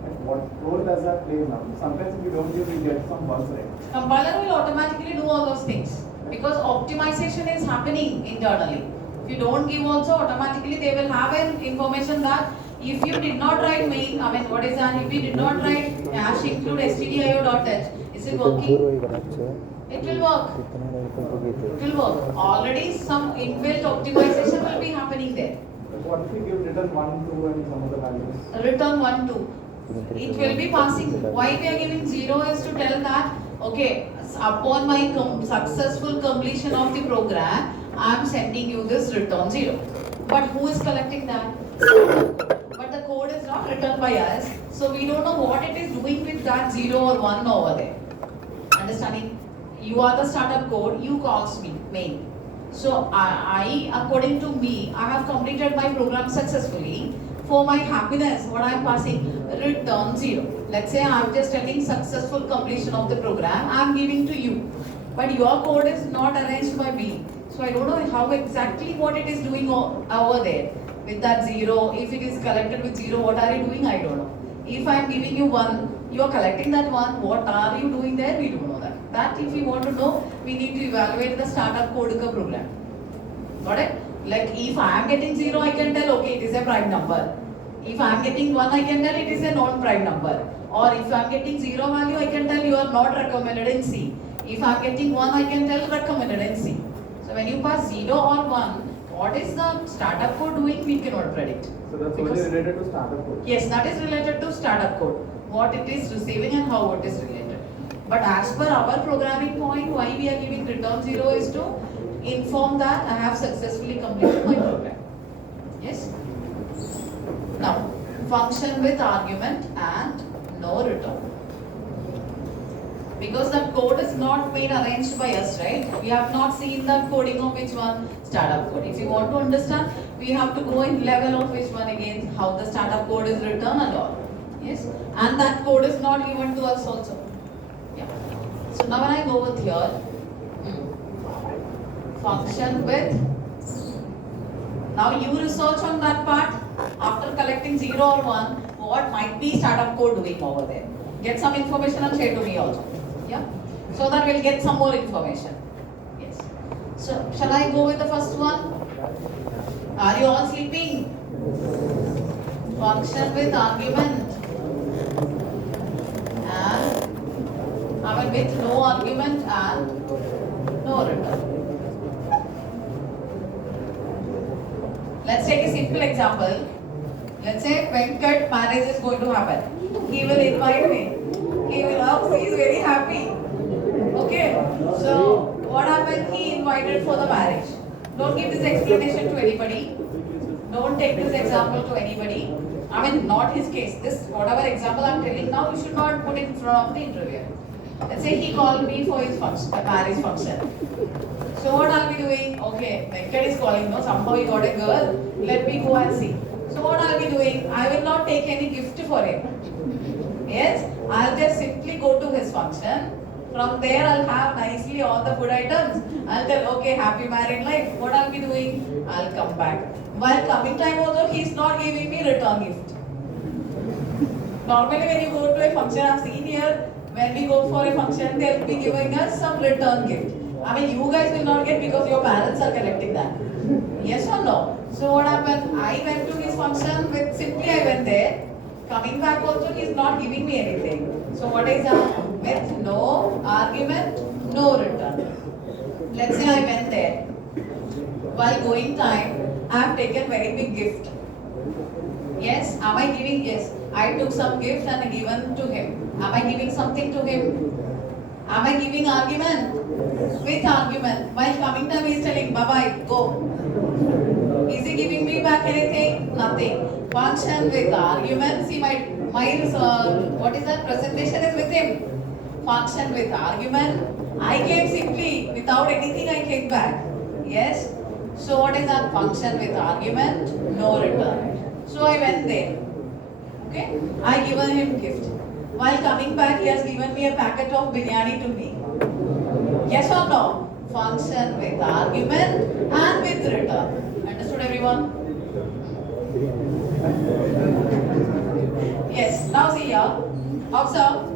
And what role does that play now? Sometimes if you don't give, you get some bugs, right? Compiler will automatically do all those things because optimization is happening internally. If you don't give also, automatically they will have an information that if you did not write main, what is that? If you did not write hash include stdio.h, is it working? It will work. It will work. Already some inbuilt optimization will be happening there. But what if you give return 1, 2 and some other values? Return 1, 2. It will be passing. Why we are giving 0 is to tell that, okay, upon my successful completion of the program, I am sending you this return 0. But who is collecting that? But the code is not written by us, so we don't know what it is doing with that 0 or 1 over there. Understanding? You are the startup code, you calls me, main. So I, according to me, I have completed my program successfully. For my happiness, what I am passing, return 0. Let's say I am just telling successful completion of the program, I am giving to you. But your code is not arranged by me. So I don't know how exactly what it is doing over there. With that 0, if it is collected with 0, what are you doing? I don't know. If I am giving you 1, you are collecting that 1, what are you doing there? We don't know that. That if we want to know, we need to evaluate the startup code program. Got it? Like if I am getting 0, I can tell, okay, it is a prime number. If I am getting 1, I can tell it is a non-prime number. Or if I am getting 0 value, I can tell you are not recommended in C. If I am getting 1, I can tell recommended in C. So when you pass 0 or 1, what is the startup code doing, we cannot predict. So that's only related to startup code? Yes, that is related to startup code. What it is receiving and how it is related. But as per our programming point, why we are giving return 0 is to inform that I have successfully completed my program. Yes? Now, function with argument and no return. Because that code is not made arranged by us, right? We have not seen the coding of which one? Startup code. If you want to understand, we have to go in level of which one again, how the startup code is written and all. Yes? And that code is not given to us also. Yeah. So now when I go with here, function with, now you research on that part. After collecting 0 or 1, what might be startup code doing over there? Get some information and share to me also. Yeah? So that we'll get some more information. Yes. So shall I go with the first one? Are you all sleeping? Function with argument and with no argument and no return. Let's take a simple example. Let's say Venkat marriage is going to happen. He will invite me. He will he is very happy. Okay. So what happened? He invited for the marriage. Don't give this explanation to anybody. don't take this example to anybody. I mean, not his case. This, whatever example I'm telling now, you should not put it in front of the interviewer. Let's say he called me for his function, a marriage function. So what I'll be doing? Okay, Venkat is calling, no, somehow he got a girl. Let me go and see. So what I'll be doing? I will not take any gift for him. Yes, I'll just simply go to his function. From there, I'll have nicely all the food items. I'll tell, okay, happy married life. What I'll be doing? I'll come back. While coming time also, he's not giving me return gift. Normally, when you go to a function, I've seen here, when we go for a function, they'll be giving us some return gift. I mean, you guys will not get because your parents are collecting that. Yes or no? So what happened? I went to his function with simply I went there. Coming back also, he's not giving me anything. So what is that? With no argument, no return. Let's say I went there. While going time, I have taken very big gift. Yes, am I giving? Yes, I took some gift and given to him. Am I giving something to him? Am I giving argument? With argument. While coming time, he is telling, bye-bye, go. Is he giving me back anything? Nothing. Function with argument. See, my what is that? Presentation is with him. Function with argument. I came simply without anything. I came back. Yes. So what is that? Function with argument. No return. So I went there. Okay. I given him gift. While coming back, he has given me a packet of biryani to me. Yes or no? Function with argument and with return. Understood, everyone? Yes. Now see here. Observe.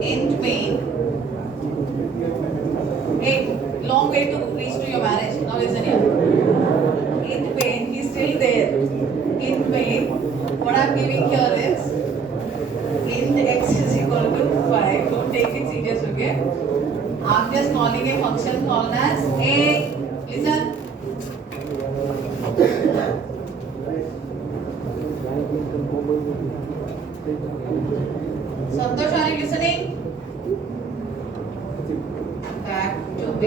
Int main. Hey, long way to reach to your marriage. Now listen here. Int main. He's still there. Int main. What I'm giving here is int x is equal to 5. Don't take it serious, okay? I'm just calling a function called as a. Listen. Santosh, are you listening? Back to B.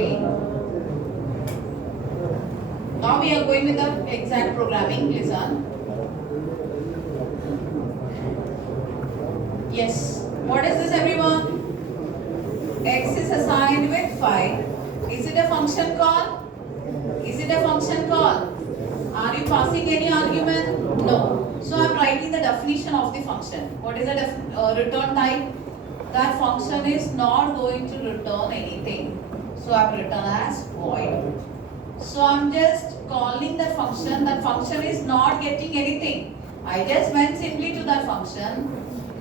Now we are going with the exact programming. Listen. Yes. What is this, everyone? X is assigned with 5. Is it a function call? Is it a function call? Are you passing any argument? No. So I am writing the definition of the function. What is the return type? That function is not going to return anything. So I have written as void. So I am just calling that function. That function is not getting anything. I just went simply to that function.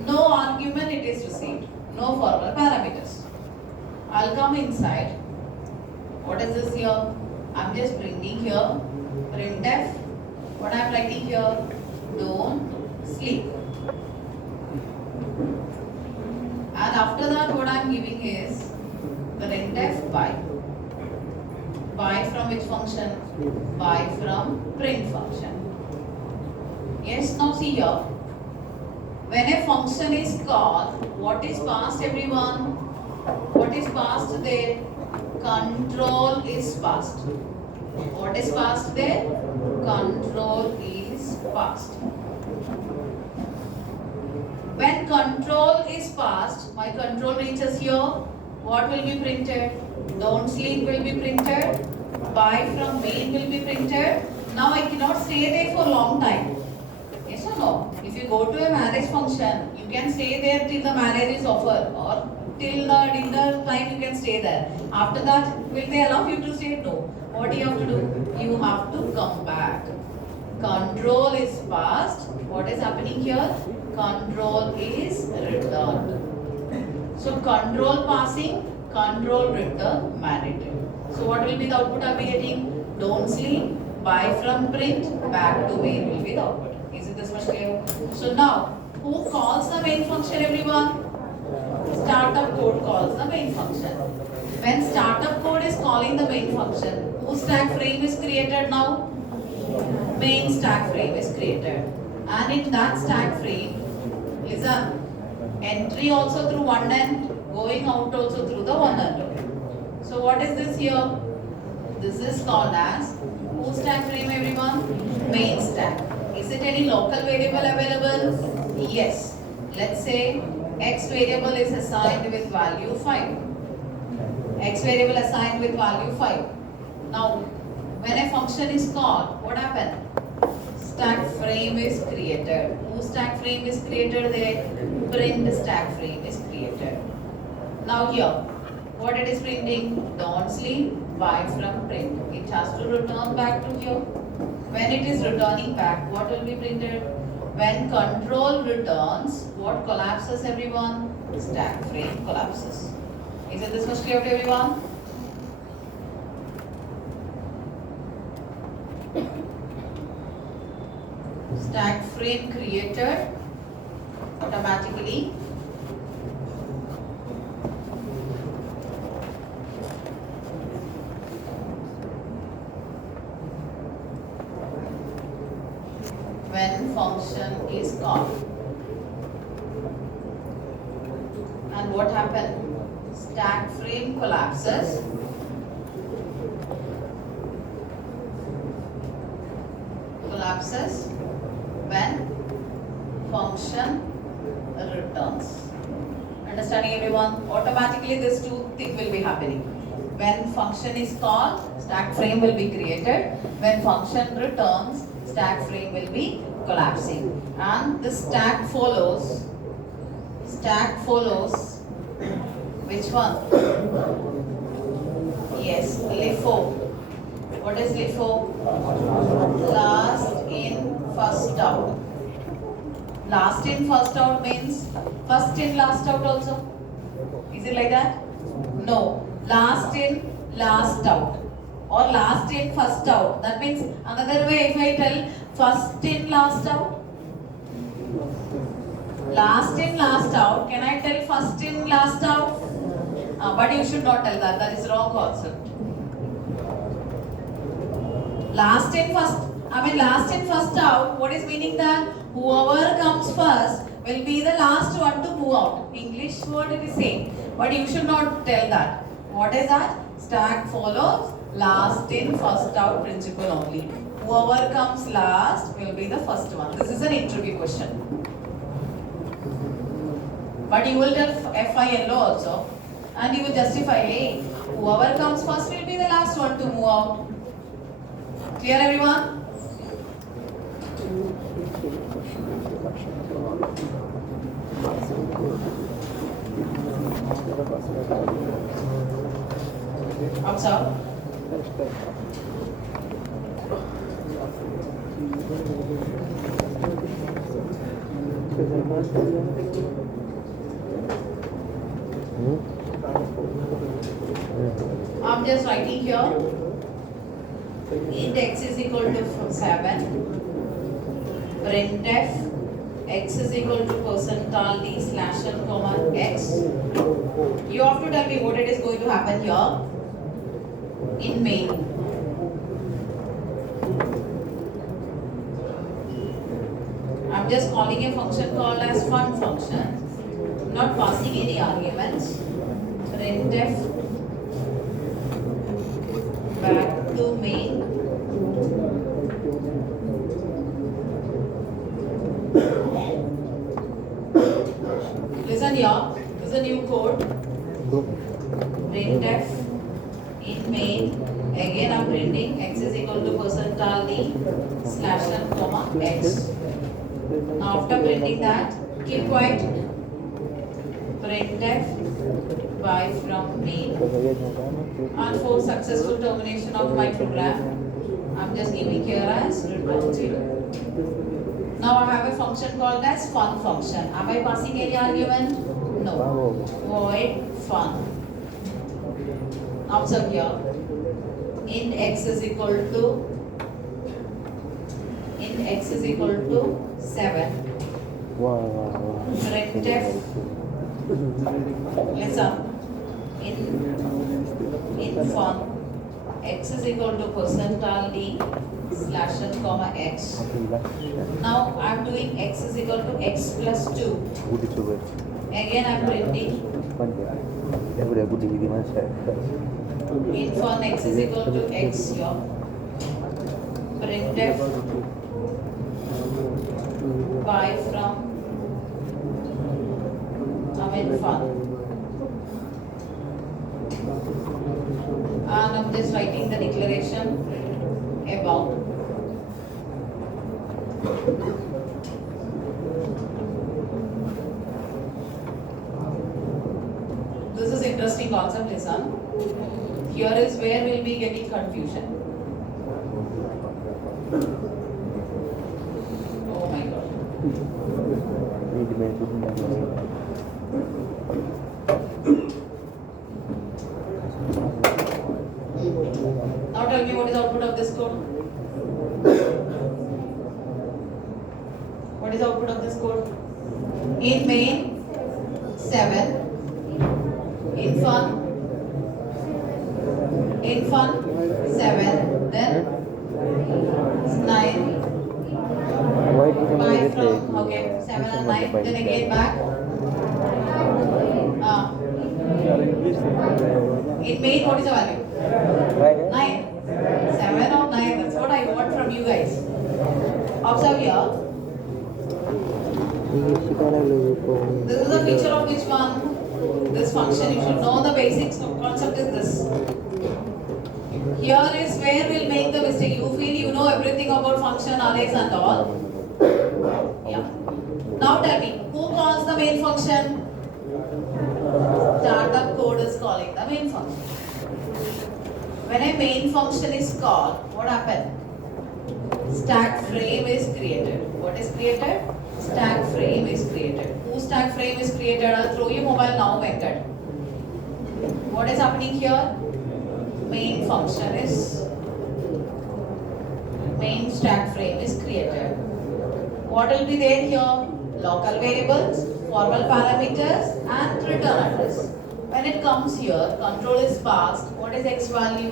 No argument it is received. No formal parameters. I'll come inside. What is this here? I'm just bringing here printf. What I'm writing here? Don't sleep. And after that, what I'm giving is printf by. By from which function? By from print function. Yes, now see here. When a function is called, what is passed, everyone? What is passed there? Control is passed. What is passed there? Control is passed. When control is passed, my control reaches here. What will be printed? Don't sleep will be printed. Buy from main will be printed. Now I cannot stay there for a long time. Yes or no? If you go to a marriage function, you can stay there till the marriage is over, or till the dinner time you can stay there. After that, will they allow you to stay? No. What do you have to do? You have to come back. Control is passed. What is happening here? Control is returned. So control passing, control return, married. So what will be the output I'll be getting? Don't sleep, buy from print, back to main will be the output. Is it this much clear? So now, who calls the main function, everyone? Startup code calls the main function. When startup code is calling the main function, whose stack frame is created now? Main stack frame is created. And in that stack frame is a entry also through one end, going out also through the one end. So what is this here? This is called as Whose stack frame, everyone? Main stack. Is it any local variable available? Yes. Let's say x variable is assigned with value 5. X variable assigned with value 5. Now, when a function is called, what happened? Stack frame is created. Whose stack frame is created there? Print stack frame is created. Now here, what it is printing? Don't leave y from print. It has to return back to here. When it is returning back, what will be printed? When control returns, what collapses, everyone? Stack frame collapses. Isn't this much clear to everyone? Stack frame created automatically. When function is called. And what happened? Stack frame collapses. Collapses when function returns. Understanding, everyone? Automatically this two things will be happening. When function is called, stack frame will be created. When function returns, stack frame will be collapsing. And the stack follows which one? Yes, LIFO. What is LIFO? Last in, first out. Last in, first out means first in, last out also. Is it like that? No. Last in, last out. Or last in, first out. That means another way if I tell first in, last out. Last in, last out. Can I tell first in, last out? But you should not tell that. That is wrong concept. Last in, first out. What is meaning that whoever comes first will be the last one to move out. English word it is same. But you should not tell that. What is that? Stack follows last in, first out principle only. Whoever comes last will be the first one. This is an interview question. But you will tell FILO also. And you will justify, hey, whoever comes first will be the last one to move out. Clear, everyone? Observe. I'm just writing here. Int x is equal to 7. Printf x is equal to %d slash n comma x. You have to tell me what it is going to happen here in main. I'm just calling a function called as fun function, not passing any arguments. Printf back to main. Listen here, this is a new code. Printf in main. Again I'm printing x is equal to %d slash n comma x. Now after printing that, keep quiet. Printf by from main. And for successful termination of my program, I'm just giving here as return 0. Now I have a function called as fun function. Am I passing any argument? No. Void fun. Observe here. Int x is equal to 7. Printf. Listen. In fun x is equal to %d slash n comma x. Now I am doing x is equal to x plus 2. Again I am printing in fun x is equal to x here. printf buy from fun. And I'm just writing the declaration about. This is interesting concept, listen. Here is where we'll be getting confusion. Oh my god. Now tell me what is the output of this code? What is the output of this code? In main 7, in fun 7, then 9, 5 from, okay, 7 and 9, then again back. In main, what is the value? 9. 7 or 9, that's what I want from you guys. Observe here. This is a feature of which one? This function. You should know the basics of concept is this. Here is where we'll make the mistake. You feel you know everything about function, arrays and all. Yeah. Now tell me, who calls the main function? Startup code is calling the main function. When a main function is called, what happened? Stack frame is created. What is created? Stack frame is created. Whose stack frame is created? I'll throw you mobile now method. What is happening here? Main function is, main stack frame is created. What will be there here? Local variables, formal parameters and return address. When it comes here, control is passed. What is x value?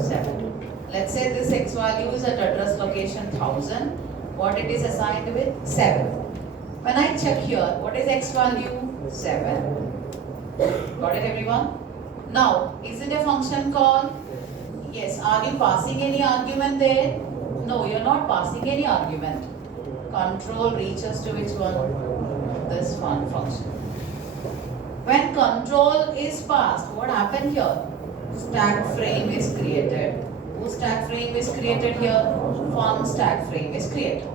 7. Let's say this x value is at address location 1000. What it is assigned with? 7. When I check here, what is x value? 7. Got it, everyone? Now, is it a function call? Yes. Are you passing any argument there? No, you're not passing any argument. Control reaches to which one? This one function. When control is passed, what happened here? Stack frame is created. Whose stack frame is created here? Fun stack frame is created.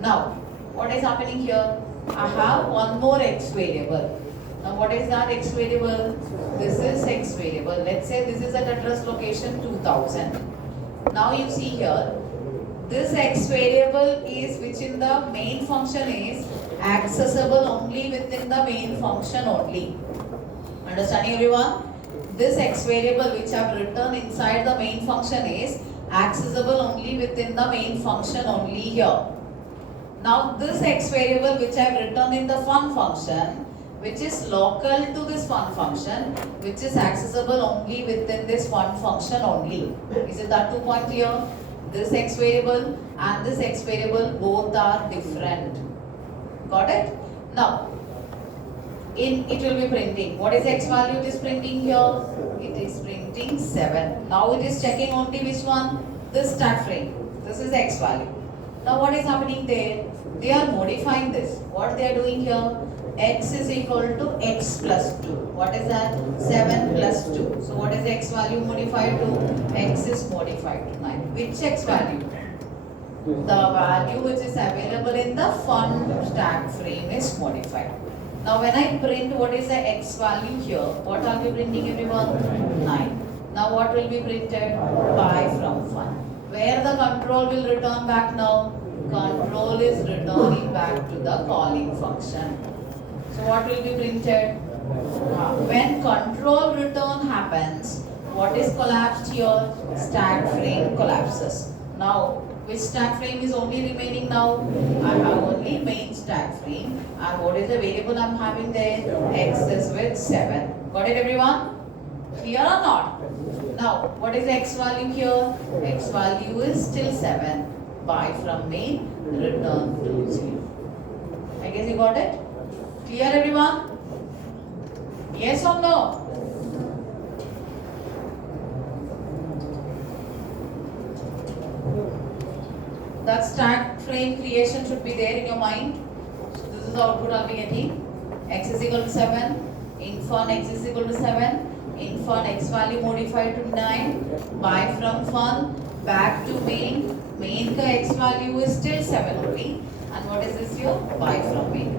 Now, what is happening here? I have one more x variable. Now, what is that x variable? This is x variable. Let's say this is at address location 2000. Now, you see here, this x variable is which in the main function is accessible only within the main function only. Understanding, everyone? This x variable which I have written inside the main function is accessible only within the main function only here. Now this x variable which I have written in the fun function, which is local to this fun function, which is accessible only within this fun function only. Is it that 2 point clear? This x variable and this x variable both are different. Got it? Now, it will be printing. What is x value it is printing here? It is printing 7. Now it is checking only which one? This stack frame. This is x value. Now what is happening there? They are modifying this. What they are doing here? X is equal to x plus 2. What is that? 7 plus 2. So what is x value modified to? X is modified to 9. Which x value? The value which is available in the fun stack frame is modified. Now when I print what is the x value here, what are we printing, everyone? 9. Now what will be printed? Buy from fun. Where the control will return back now? Control is returning back to the calling function. So what will be printed? When control return happens, what is collapsed here? Stack frame collapses. Now, which stack frame is only remaining now? I have only main stack frame. And what is the variable I am having there? X is with 7. Got it, everyone? Clear or not? Now, what is the x value here? X value is still 7. Buy from main, return to 0. I guess you got it? Clear, everyone? Yes or no? that stack frame creation should be there in your mind. So this is the output I'll be getting. X is equal to 7, infun x is equal to 7, infun x value modified to 9, buy from fun, back to main ka x value is still 7 only, and what is this here? Buy from main.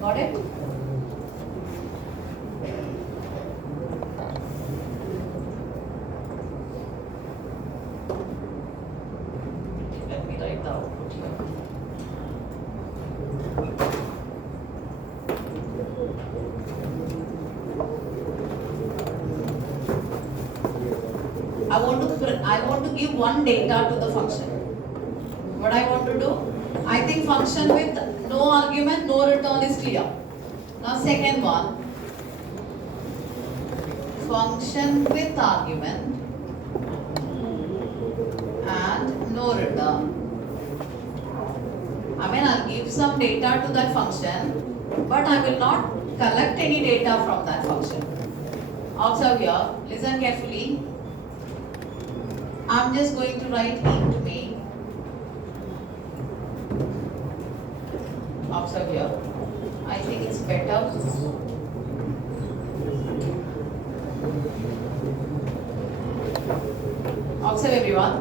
Got it? Let me write the output here. I want to give one data to the function. What I want to do? I think function with no argument, no return is clear. Now second one, function with argument and no return. I mean, I'll give some data to that function, but I will not collect any data from that function. Observe here, listen carefully. I'm just going to write int main. Observe here. I think it's better. Observe everyone.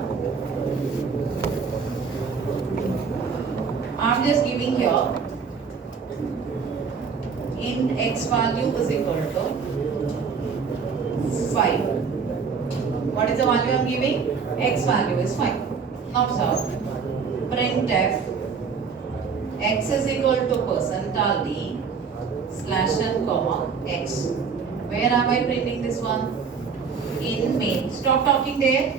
I'm just giving here int x value is equal to 5. What is the value I'm giving? X value is 5. Now observe. Printf x is equal to %d slash n comma x. Where am I printing this one? In main. Stop talking there.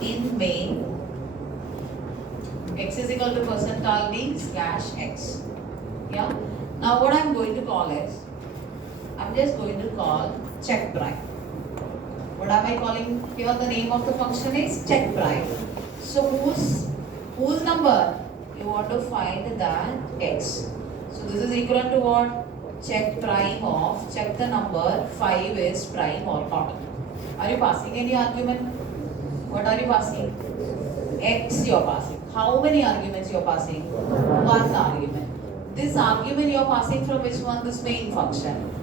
In main. X is equal to %d slash x. Yeah. Now what I'm going to call is, I'm just going to call check prime. What am I calling here? The name of the function is check prime. So whose number? You want to find that x. So this is equal to what? Check prime of, check the number 5 is prime or not. Are you passing any argument? What are you passing? X you are passing. How many arguments you are passing? One argument. This argument you are passing from which one? This main function.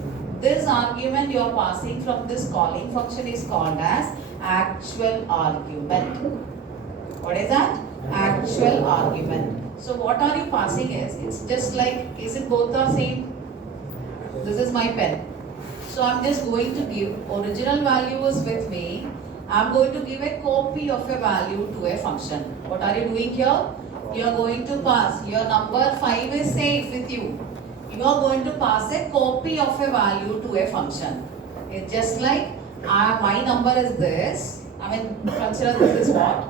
This argument you are passing from this calling function is called as actual argument. What is that? Actual argument. So what are you passing is, it's just like, is it both are same? This is my pen. So I'm just going to give original values with me. I'm going to give a copy of a value to a function. What are you doing here? You are going to pass, your number 5 is safe with you. You are going to pass a copy of a value to a function. It's just like my number is this. I mean, consider this is what?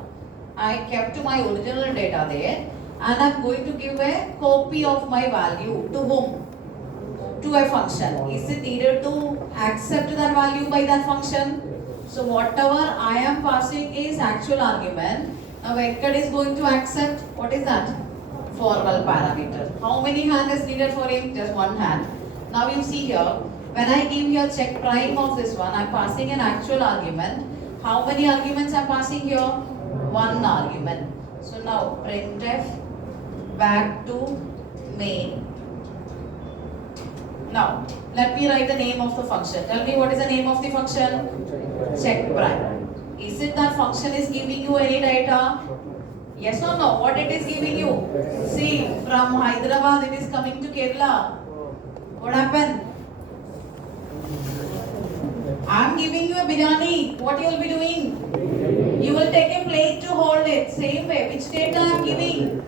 I kept my original data there, and I'm going to give a copy of my value to whom? To a function. Is it needed to accept that value by that function? So whatever I am passing is actual argument. Now Venkat is going to accept, what is that? Formal parameter. How many hand is needed for him? Just one hand. Now you see here, when I give here check prime of this one, I am passing an actual argument. How many arguments I am passing here? One argument. So now printf back to main. Now let me write the name of the function. Tell me what is the name of the function? Check prime. Is it that function is giving you any data? Yes or no? What it is giving you? See, from Hyderabad it is coming to Kerala. What happened? I am giving you a biryani. What you will be doing? You will take a plate to hold it. Same way. Which data I am giving?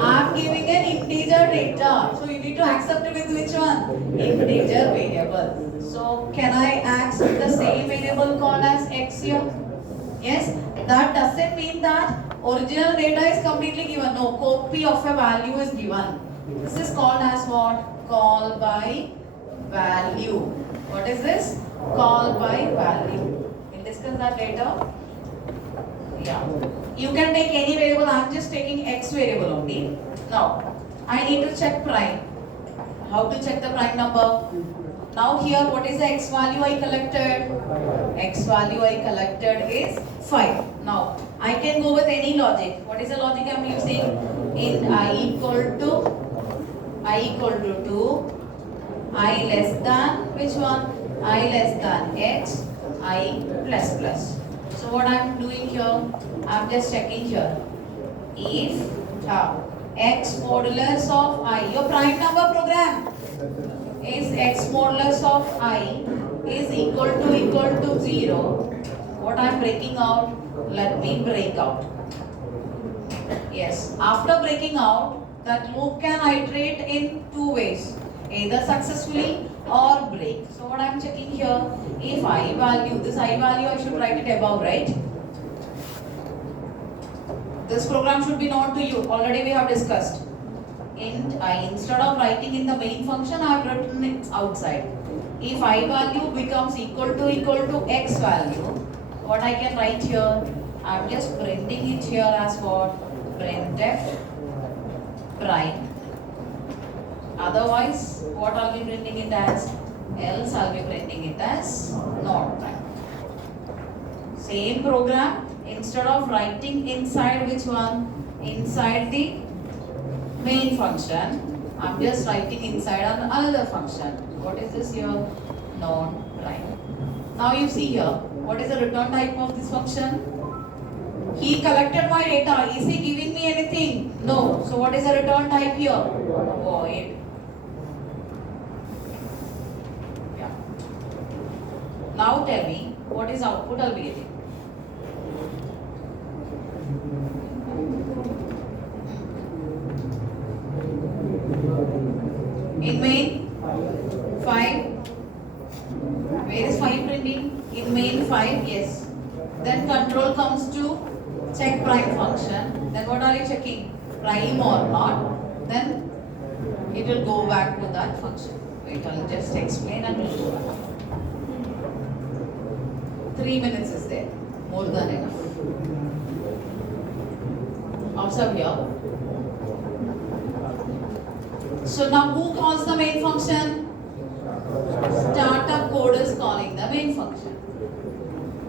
I am giving an integer data. So you need to accept it with which one? Integer variable. So can I accept the same variable called as x here? Yes. That doesn't mean that original data is completely given. No, copy of a value is given. This is called as what? Call by value. What is this? Call by value. We'll discuss that later. Yeah. You can take any variable. I'm just taking x variable only. Now, I need to check prime. How to check the prime number? Now here, what is the x value I collected? X value I collected is 5. Now, I can go with any logic. What is the logic I am using? In I equal to 2, I less than, which one? I less than x, I plus plus. So what I am doing here, I am just checking here. If x modulus of I, your prime number program is x modulus of I is equal to 0. What I am breaking out, let me break out. Yes, after breaking out, that loop can iterate in two ways, either successfully or break. So what I am checking here, if I value, this I value I should write it above, right? This program should be known to you, already we have discussed. Instead of writing in the main function, I have written it outside. If I value becomes equal to x value, what I can write here, I am just printing it here as what? Printf prime. Otherwise, what I'll be printing it as? Else I'll be printing it as not prime. Same program, instead of writing inside which one? Inside the main function, I'm just writing inside another function. What is this here? Non-prime. Now you see here, what is the return type of this function? He collected my data. Is he giving me anything? No. So what is the return type here? Void. Yeah. Now tell me, what is output I'll be getting? In main 5. Where is 5 printing? In main 5, yes. Then control comes to check prime function. Then what are you checking? Prime or not? Then it will go back to that function. Wait, I'll just explain and we'll go back. 3 minutes is there. More than enough. Observe here. So now who calls the main function? Startup code is calling the main function.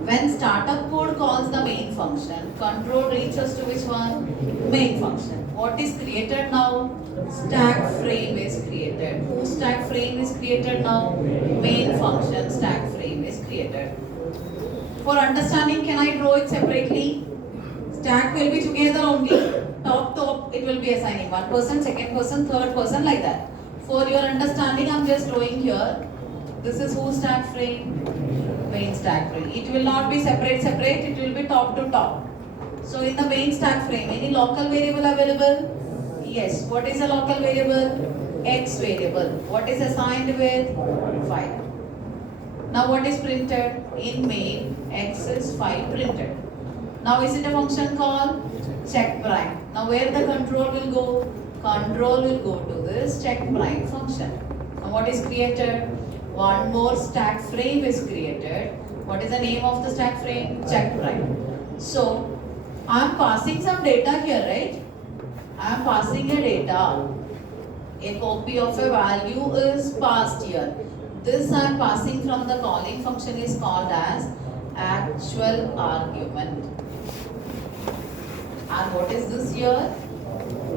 When startup code calls the main function, control reaches to which one? Main function. What is created now? Stack frame is created. Whose stack frame is created now? Main function stack frame is created. For understanding, can I draw it separately? Stack will be together only. Top, it will be assigning one person, second person, third person, like that. For your understanding, I am just drawing here. This is whose stack frame? Main stack frame. It will not be separate, it will be top to top. So in the main stack frame, any local variable available? Yes. What is a local variable? X variable. What is assigned with? 5. Now what is printed? In main, X is 5 printed. Now is it a function call? Check prime. Now where the control will go? Control will go to this check prime function. Now what is created? One more stack frame is created. What is the name of the stack frame? Check prime. So I am passing some data here, right? I am passing a data. A copy of a value is passed here. This I am passing from the calling function is called as actual argument. And what is this here?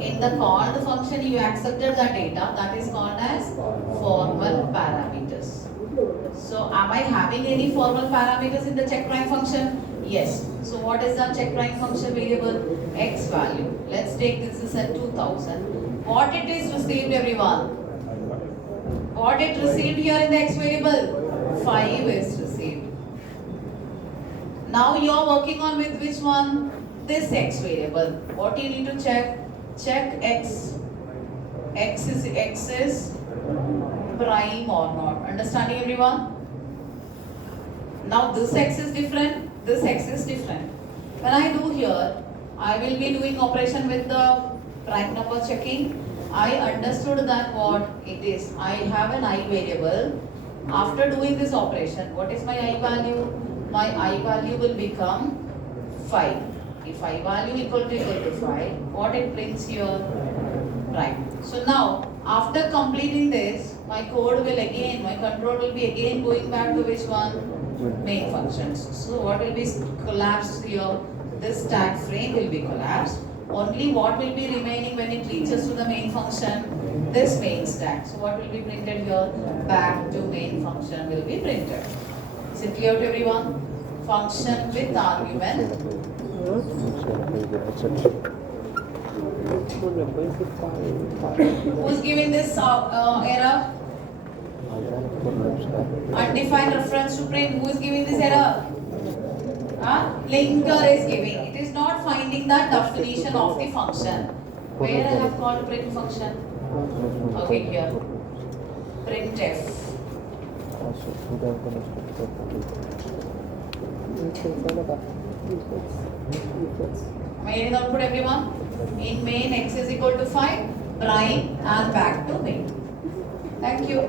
In the called function you accepted the data, that is called as formal parameters. So am I having any formal parameters in the check prime function? Yes. So what is the check prime function variable? X value. Let's take this is at 2000. What it is received, everyone? What it received here in the X variable? 5 is received. Now you are working on with which one? This X variable. What you need to check? Check X. X is prime or not. Understanding, everyone? Now this X is different, this X is different. When I do here, I will be doing operation with the prime number checking. I understood that what it is. I have an I variable. After doing this operation, what is my I value? My I value will become 5. If I value equal to 5, what it brings here? Prime. So now, After completing this, my code will again, my control will be again going back to which one? Main functions. So what will be collapsed here? This tag frame will be collapsed. Only what will be remaining when it reaches to the main function? This main stack. So what will be printed here? Back to main function will be printed. Is it clear to everyone? Function with argument. Who's giving this error? Undefined reference to print. Who is giving this error? Linker is giving. It is not finding that definition of the function. Where I have called print function? Okay, here. Printf. Main output everyone. In main x is equal to 5, prime and back to main. Thank you.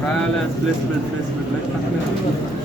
Balance, placement, let's talk about it.